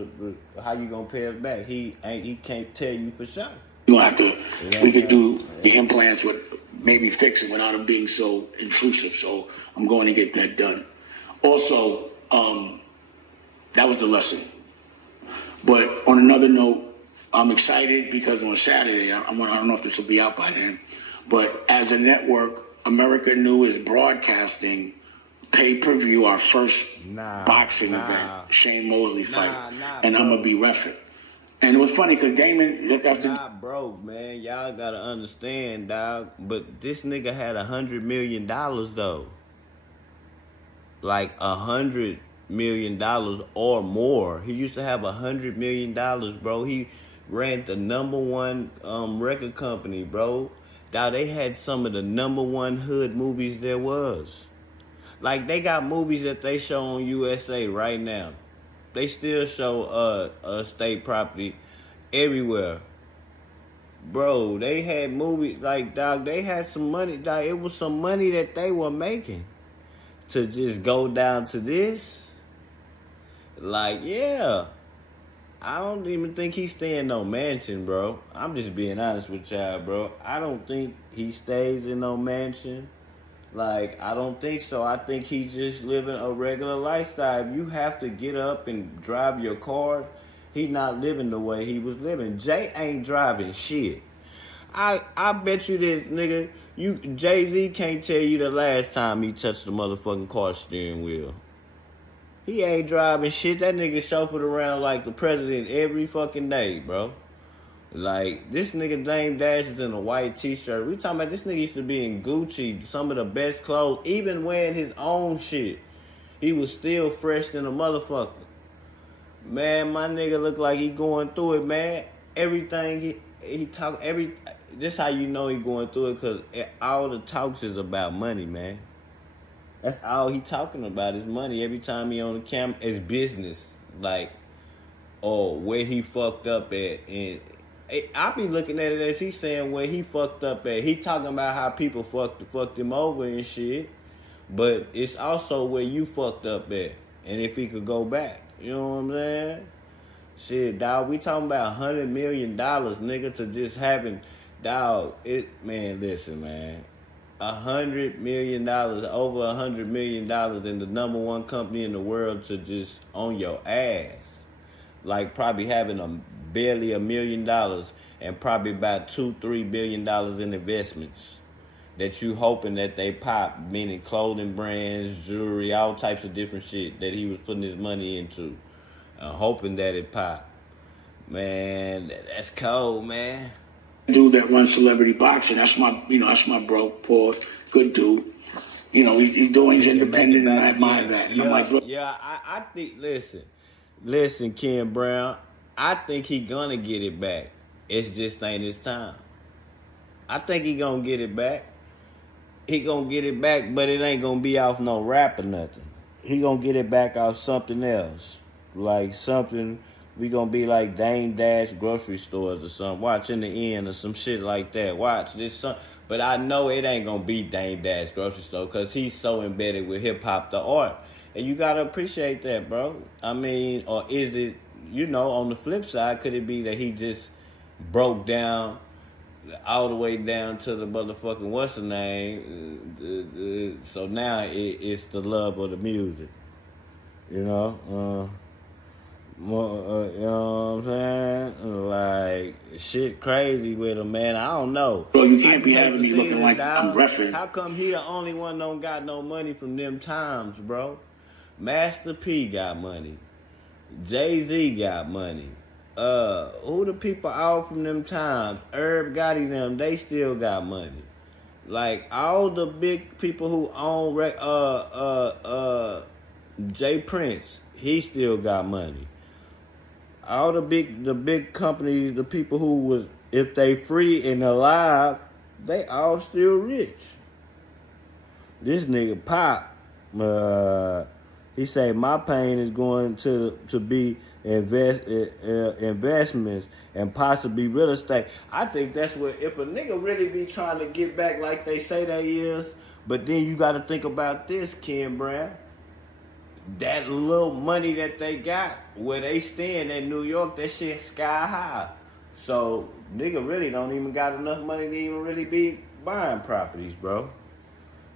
How you gonna pay us back?" He can't tell you for sure. You don't have to. We could do the implants with maybe fix it without them being so intrusive. So I'm going to get that done. Also, that was the lesson. But on another note, I'm excited because on Saturday, I don't know if this will be out by then, but as a network, America New is broadcasting pay-per-view, our first boxing event, Shane Mosley fight, and I'm gonna be reffing. And it was funny because Damon looked after. Broke, man. Y'all gotta understand, dog. But this nigga had $100 million though. Like $100 million or more. He used to have $100 million, bro. He ran the #1 record company, bro. Dog, they had some of the #1 hood movies there was. Like, they got movies that they show on USA right now. They still show state property everywhere. Bro, they had movies, like, dog, they had some money, dog. It was some money that they were making to just go down to this. Like, yeah. I don't even think he's staying in no mansion, bro. I'm just being honest with y'all, bro. I don't think he stays in no mansion. Like, I don't think so. I think he's just living a regular lifestyle. If you have to get up and drive your car, he not living the way he was living. Jay ain't driving shit. I bet you this, nigga. Jay-Z can't tell you the last time he touched the motherfucking car steering wheel. He ain't driving shit. That nigga chauffeured around like the president every fucking day, bro. Like, this nigga Dame Dash is in a white t-shirt. We talking about this nigga used to be in Gucci, some of the best clothes, even wearing his own shit. He was still fresh than a motherfucker. Man, my nigga look like he going through it, man. Everything he talk, this how you know he going through it, because all the talks is about money, man. That's all he talking about is money. Every time he on the camera, it's business. Like, where he fucked up at, and I be looking at it as he saying where he fucked up at. He talking about how people fucked him over and shit, but it's also where you fucked up at, and if he could go back, you know what I'm saying? Shit, dog, we talking about $100 million, nigga, to just having, dog. Man, listen, man, $100 million, over $100 million in the #1 company in the world to just on your ass. Like, probably having barely $1 million and probably about $2-3 billion in investments that you hoping that they pop, meaning clothing brands, jewelry, all types of different shit that he was putting his money into, hoping that it pop. Man, that's cold, man. Dude that runs Celebrity Boxing, that's my bro, Paul. Good dude. You know, he's doing his independent, and I admire that. And I think. Listen, Ken Brown. I think he gonna get it back. It's just ain't his time. I think he gonna get it back. He gonna get it back, but it ain't gonna be off no rap or nothing. He gonna get it back off something else, like something. We gonna be like Dame Dash grocery stores or something. Watch in the end or some shit like that. Watch this, but I know it ain't gonna be Dame Dash grocery store because he's so embedded with hip hop, the art, and you gotta appreciate that, bro. I mean, or is it? On the flip side, could it be that he just broke down all the way down to the motherfucking what's the name? So now it's the love of the music, you know what I'm saying? Like, shit crazy with him, man. I don't know. Bro, you can't be having me looking like I'm reffing. How come he the only one don't got no money from them times, bro? Master P got money. Jay-Z got money. Who the people out from them times? Herb Gotti them, they still got money. Like, all the big people who own Jay Prince, he still got money. All the big companies, the people who was, if they free and alive, they all still rich. This nigga Pop, He said, my pain is going to be investments and possibly real estate. I think that's what, if a nigga really be trying to get back like they say they is, but then you got to think about this, Ken Brown. That little money that they got where they staying in New York, that shit sky high. So nigga really don't even got enough money to even really be buying properties, bro.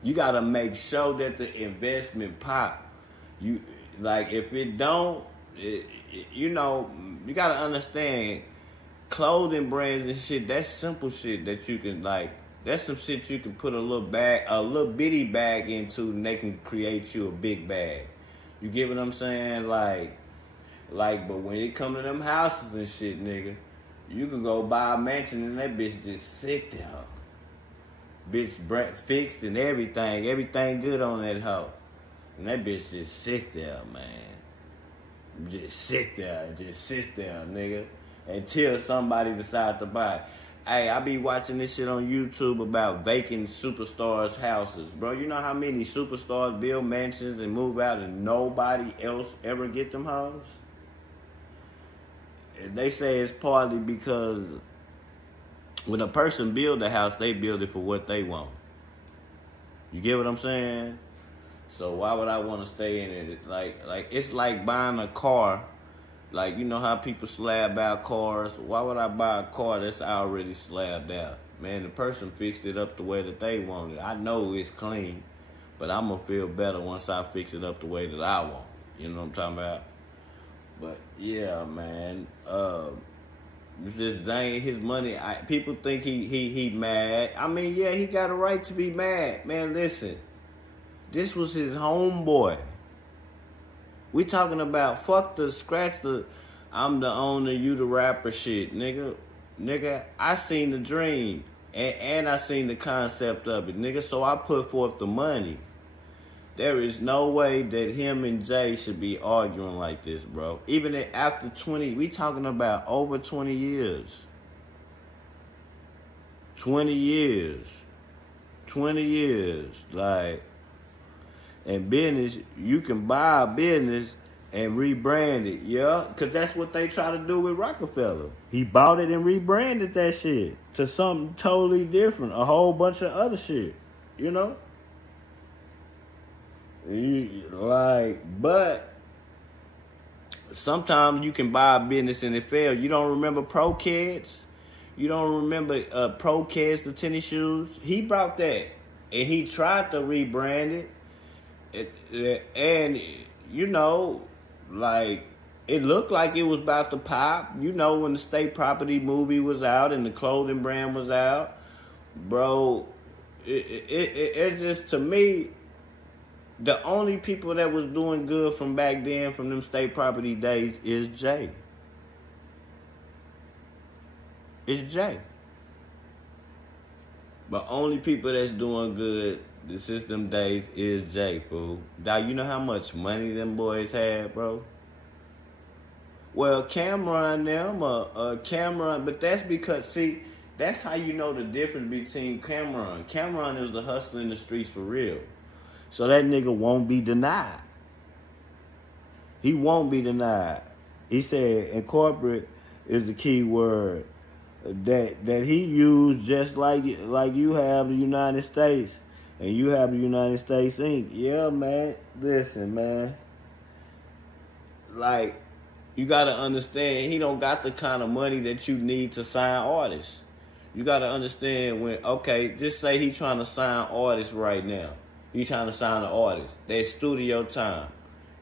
You gotta make sure that the investment pop. You like if it don't, you know, you gotta understand clothing brands and shit. That's simple shit that you can like. That's some shit you can put a little bitty bag into, and they can create you a big bag. You get what I'm saying? Like, but when it come to them houses and shit, nigga, you can go buy a mansion and that bitch just sit there. Bitch fixed and everything good on that hoe. And that bitch just sit there, man. Just sit there, nigga. Until somebody decide to buy it. Hey, I be watching this shit on YouTube about vacant superstars' houses. Bro, you know how many superstars build mansions and move out and nobody else ever get them houses? And they say it's partly because when a person build a house, they build it for what they want. You get what I'm saying? So why would I want to stay in it? Like it's like buying a car. Like, you know how people slab out cars? Why would I buy a car that's already slabbed out? Man, the person fixed it up the way that they want it. I know it's clean, but I'm going to feel better once I fix it up the way that I want it. You know what I'm talking about? But, yeah, man. It's just Zane, his money. People think he mad. I mean, yeah, he got a right to be mad. Man, listen. This was his homeboy. We talking about scratch the I'm the owner, you the rapper shit, nigga. Nigga, I seen the dream and I seen the concept of it, nigga, so I put forth the money. There is no way that him and Jay should be arguing like this, bro. Even after 20, we talking about over 20 years. 20 years. 20 years, like. And business, you can buy a business and rebrand it, yeah? Because that's what they try to do with Rockefeller. He bought it and rebranded that shit to something totally different, a whole bunch of other shit, you know? But sometimes you can buy a business and it fails. You don't remember Pro Kids? You don't remember Pro Kids, the tennis shoes? He brought that and he tried to rebrand it. And you know, like it looked like it was about to pop. You know, when the State Property movie was out and the clothing brand was out, bro. It's just, to me, the only people that was doing good from back then, from them State Property days, is Jay. It's Jay. But only people that's doing good the system days is Jay, fool. Now, you know how much money them boys had, bro? Well, Cameron, but that's because, see, that's how you know the difference between Cameron. Cameron is the hustler in the streets for real. So that nigga won't be denied. He won't be denied. He said, and corporate is the key word that he used, just like you have the United States. And you have the United States Inc. Yeah, man. Listen, man. Like, you got to understand, he don't got the kind of money that you need to sign artists. You got to understand when, okay, just say he trying to sign artists right now. He trying to sign an artist. That's studio time.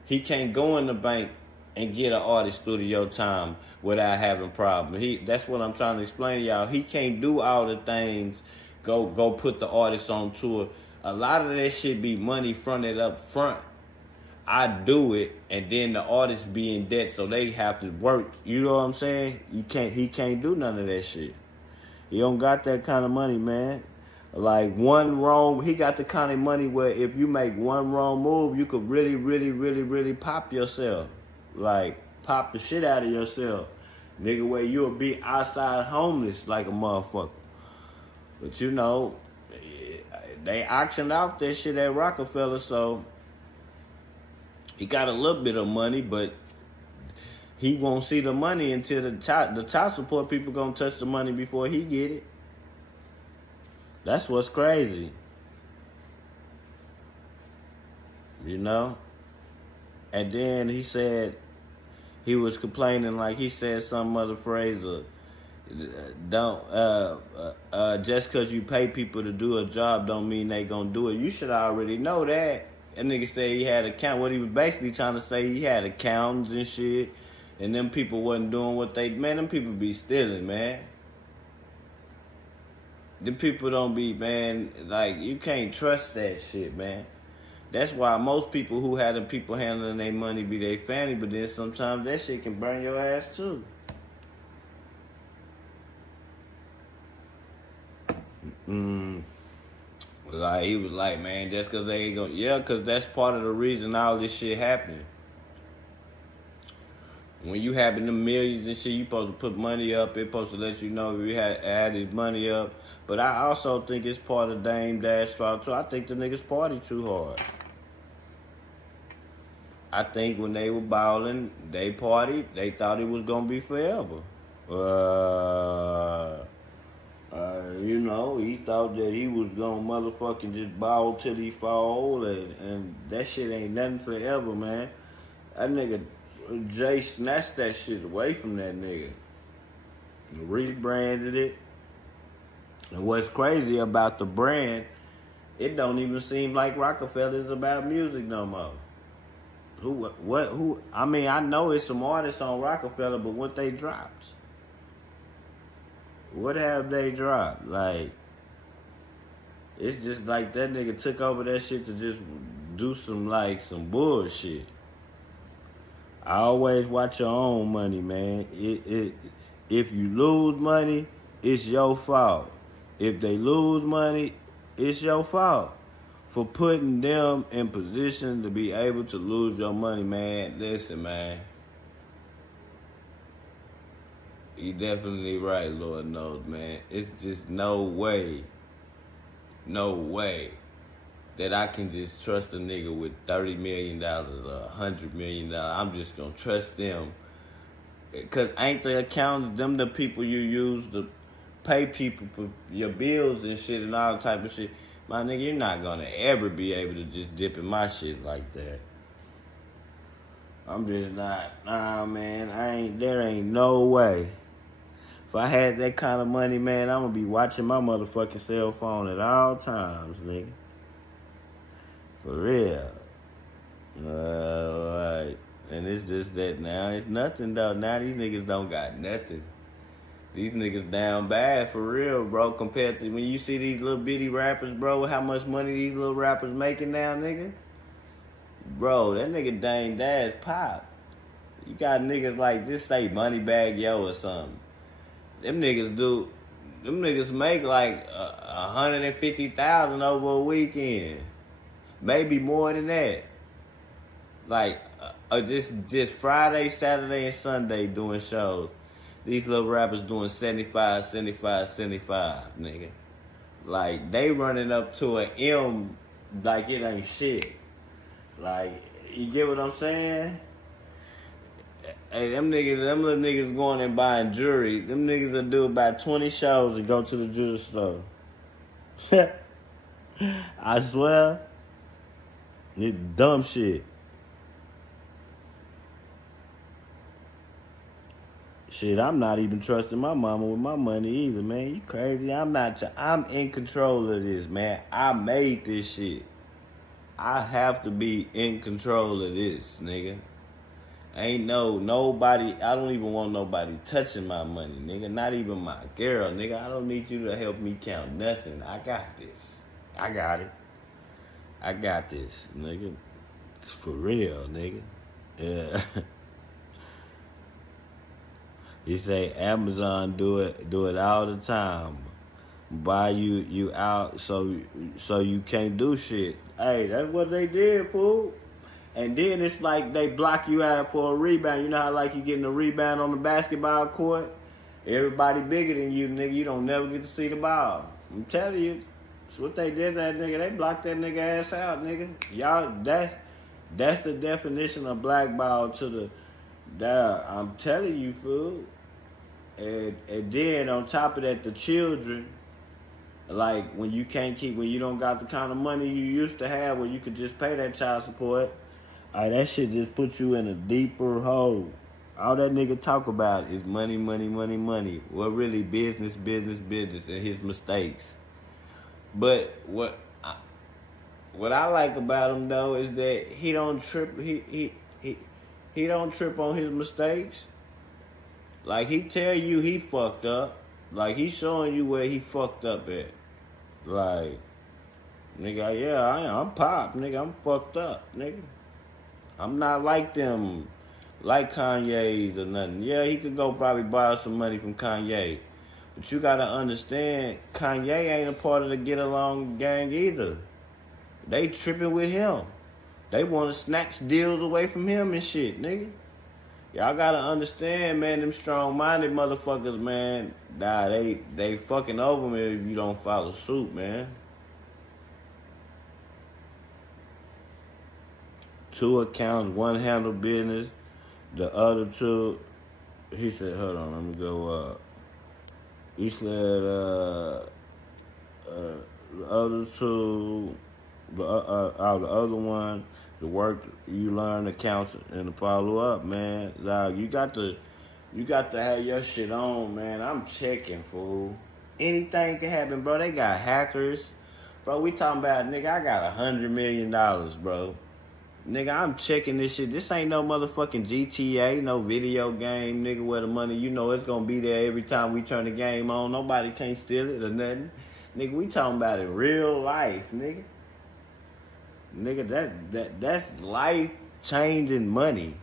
He can't go in the bank and get an artist studio time without having problems. That's what I'm trying to explain to y'all. He can't do all the things, go put the artist on tour. A lot of that shit be money fronted up front. I do it, and then the artists be in debt, so they have to work. You know what I'm saying? He can't do none of that shit. He don't got that kind of money, man. Like he got the kind of money where if you make one wrong move, you could really, really, really, really pop yourself. Like, pop the shit out of yourself. Nigga, where you'll be outside homeless like a motherfucker. But you know, they auctioned out that shit at Rockefeller, so He got a little bit of money, but he won't see the money until the child support people gonna touch the money before he get it. That's what's crazy. You know? And then he said, he was complaining, like he said some other phrase of, just cause you pay people to do a job don't mean they gonna do it. You should already know that. That nigga said he had what he was basically trying to say, he had accountants and shit, and them people wasn't doing what them people be stealing, man. Them people don't be, man, like, you can't trust that shit, man. That's why most people who had the people handling their money be their family, but then sometimes that shit can burn your ass too. Like, he was like, man, just cause they ain't gonna, yeah, cause that's part of the reason all this shit happening. When you having the millions and shit, you supposed to put money up. It supposed to let you know if you had added money up. But I also think it's part of Dame Dash fault too. I think the niggas party too hard. I think when they were balling, they partied. They thought it was gonna be forever. You know, he thought that he was gonna motherfucking just ball till he fall, and that shit ain't nothing forever, man. That nigga Jay snatched that shit away from that nigga. Rebranded it. And what's crazy about the brand, it don't even seem like Rockefeller's about music no more. Who? I mean, I know it's some artists on Rockefeller, but what they dropped? What have they dropped? Like, it's just like that nigga took over that shit to just do some bullshit. I always watch your own money, man. If you lose money, it's your fault. If they lose money, it's your fault for putting them in position to be able to lose your money, man. Listen, man. You definitely right, Lord knows, man. It's just no way that I can just trust a nigga with $30 million or $100 million. I'm just gonna trust them. Cause ain't the accountants, them the people you use to pay people for your bills and shit and all type of shit. My nigga, you're not gonna ever be able to just dip in my shit like that. I'm just not, nah, man, there ain't no way. If I had that kind of money, man, I'm gonna be watching my motherfucking cell phone at all times, nigga. For real. Right. And it's just that now. It's nothing, though. Now these niggas don't got nothing. These niggas down bad, for real, bro, compared to when you see these little bitty rappers, bro, how much money these little rappers making now, nigga. Bro, that nigga Dame Dash pop. You got niggas like, just say Moneybag Yo or something. Them niggas make like 150,000 over a weekend. Maybe more than that. Like, just Friday, Saturday, and Sunday doing shows. These little rappers doing 75, nigga. Like, they running up to an M like it ain't shit. Like, you get what I'm saying? Hey, them little niggas going and buying jewelry. Them niggas will do about 20 shows and go to the jewelry store. I swear. It's dumb shit. Shit, I'm not even trusting my mama with my money either, man. You crazy? I'm in control of this, man. I made this shit. I have to be in control of this, nigga. Ain't nobody, I don't even want nobody touching my money, nigga. Not even my girl, nigga. I don't need you to help me count nothing. I got this. I got it. I got this, nigga. It's for real, nigga. Yeah. You say Amazon do it all the time. Buy you out so you can't do shit. Hey, that's what they did, fool. And then it's like they block you out for a rebound. You know how like you getting a rebound on the basketball court? Everybody bigger than you, nigga. You don't never get to see the ball. I'm telling you. That's what they did to that nigga. They blocked that nigga ass out, nigga. Y'all, That's the definition of blackball to the. I'm telling you, fool. And then on top of that, the children, like when you don't got the kind of money you used to have where you could just pay that child support, that shit just puts you in a deeper hole. All that nigga talk about is money, money, money, money. Well, really business, business, business, and his mistakes. But what I like about him though is that he don't trip. He don't trip on his mistakes. Like he tell you he fucked up. Like he showing you where he fucked up at. Like, nigga, yeah, I'm pop, nigga. I'm fucked up, nigga. I'm not like them, like Kanye's or nothing. Yeah, he could go probably borrow some money from Kanye. But you gotta understand, Kanye ain't a part of the Get Along gang either. They tripping with him. They want to snatch deals away from him and shit, nigga. Y'all gotta understand, man, them strong-minded motherfuckers, man, nah, they fucking over me if you don't follow suit, man. 2 accounts, 1 handle business, the other 2, he said, hold on, let me go up. He said, the other 2, the other one, the work you learn, the counsel, and the follow up, man. Dog, you got to have your shit on, man. I'm checking, fool. Anything can happen, bro. They got hackers, bro. We talking about, nigga, I got $100 million, bro. Nigga, I'm checking this shit. This ain't no motherfucking GTA, no video game, nigga, where the money, you know it's gonna be there every time we turn the game on. Nobody can't steal it or nothing. Nigga, we talking about it real life, nigga. Nigga, that's life-changing money.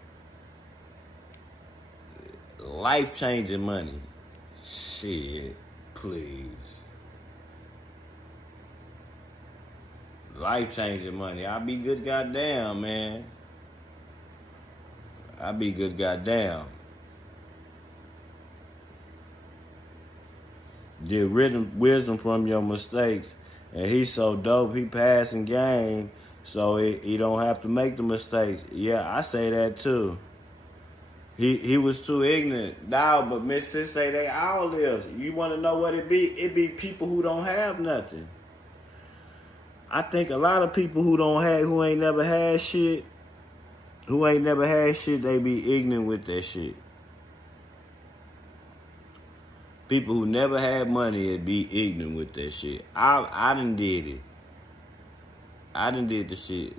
Life-changing money. Shit, please. Life-changing money. I be good goddamn, man. I be good goddamn. Get wisdom from your mistakes. And he's so dope, he passing game. So he don't have to make the mistakes. Yeah, I say that too. He was too ignorant. Nah, but Miss Sis say they all lives. You want to know what it be? It be people who don't have nothing. I think a lot of people who ain't never had shit, they be ignorant with that shit. People who never had money would be ignorant with that shit. I done did it. I done did the shit.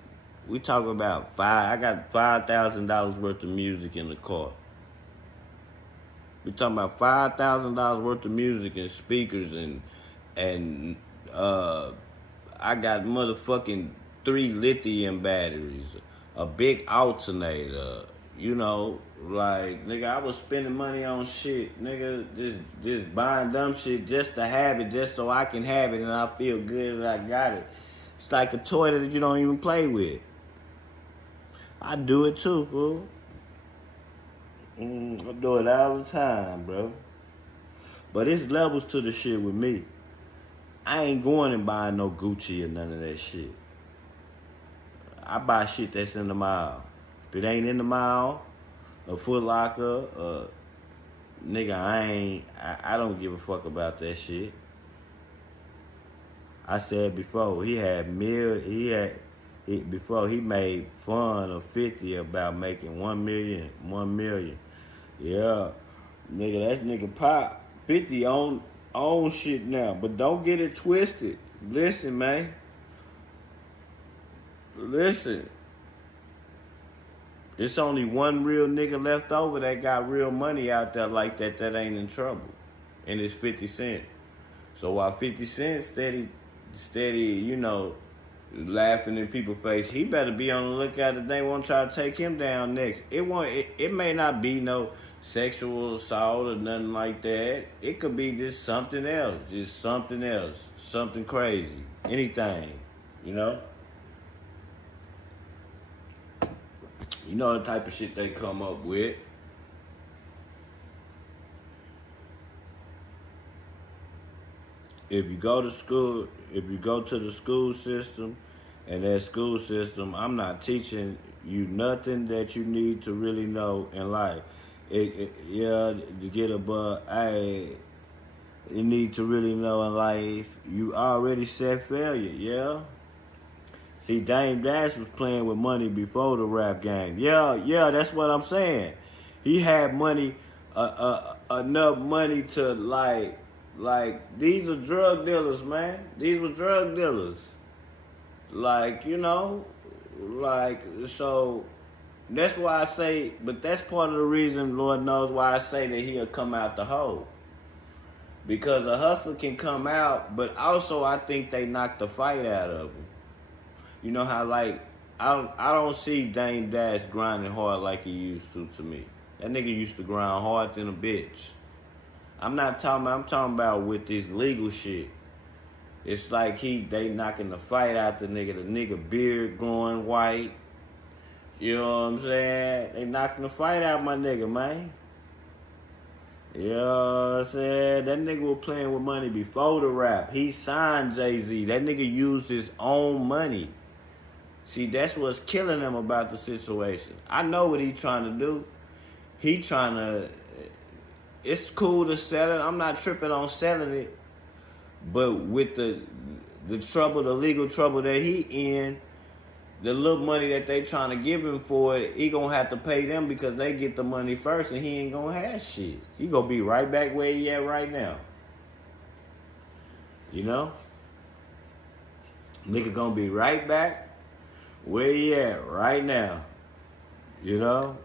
We talk about I got $5,000 worth of music in the car. We talking about $5,000 worth of music and speakers and I got motherfucking 3 lithium batteries, a big alternator, you know, like, nigga, I was spending money on shit, nigga, just buying dumb shit just to have it, just so I can have it and I feel good that I got it. It's like a toy that you don't even play with. I do it too, fool. I do it all the time, bro. But it's levels to the shit with me. I ain't going and buying no Gucci or none of that shit. I buy shit that's in the mall. If it ain't in the mall, a Foot Locker, nigga, I don't give a fuck about that shit. I said before, before he made fun of 50 about making 1 million. Yeah, nigga, that nigga Pop, 50 own shit now, but don't get it twisted. Listen, man. Listen. It's only one real nigga left over that got real money out there like that ain't in trouble. And it's 50 Cent. So while 50 Cent steady, you know, laughing in people's face, he better be on the lookout that they won't try to take him down next. It may not be no sexual assault or nothing like that. It could be just something else, something crazy, anything, you know? You know the type of shit they come up with. If you go to the school system And that school system, I'm not teaching you nothing that you need to really know in life. Yeah, to get above, you need to really know in life, you already set failure, yeah? See, Dame Dash was playing with money before the rap game. Yeah, that's what I'm saying. He had money, enough money to like, these are drug dealers, man. These were drug dealers. Like, you know, like, so that's why I say, but that's part of the reason, Lord knows why I say that he'll come out the hole. Because a hustler can come out, but also I think they knock the fight out of him. You know how, like, I don't see Dame Dash grinding hard like he used to me. That nigga used to grind hard than a bitch. I'm talking about with this legal shit. It's like they knocking the fight out the nigga beard going white. You know what I'm saying? They knocking the fight out my nigga, man. You know what I'm saying? That nigga was playing with money before the rap. He signed Jay-Z. That nigga used his own money. See, that's what's killing him about the situation. I know what he trying to do. He trying to... It's cool to sell it. I'm not tripping on selling it. But with the trouble, the legal trouble that he in, the little money that they trying to give him for it, he gonna have to pay them because they get the money first and he ain't gonna have shit. He gonna be right back where he at right now. You know? Nigga gonna be right back where he at right now. You know?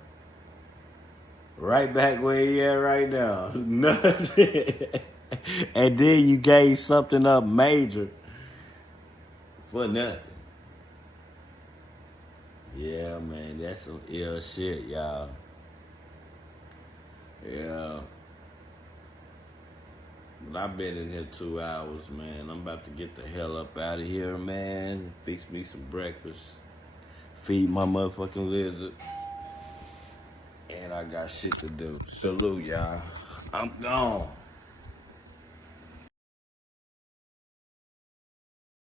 Right back where he at right now. Nothing. And then you gave something up major for nothing. Yeah, man, that's some ill shit, y'all. Yeah. But I've been in here 2 hours, man. I'm about to get the hell up out of here, man. Fix me some breakfast. Feed my motherfucking lizard. And I got shit to do. Salute, y'all. I'm gone.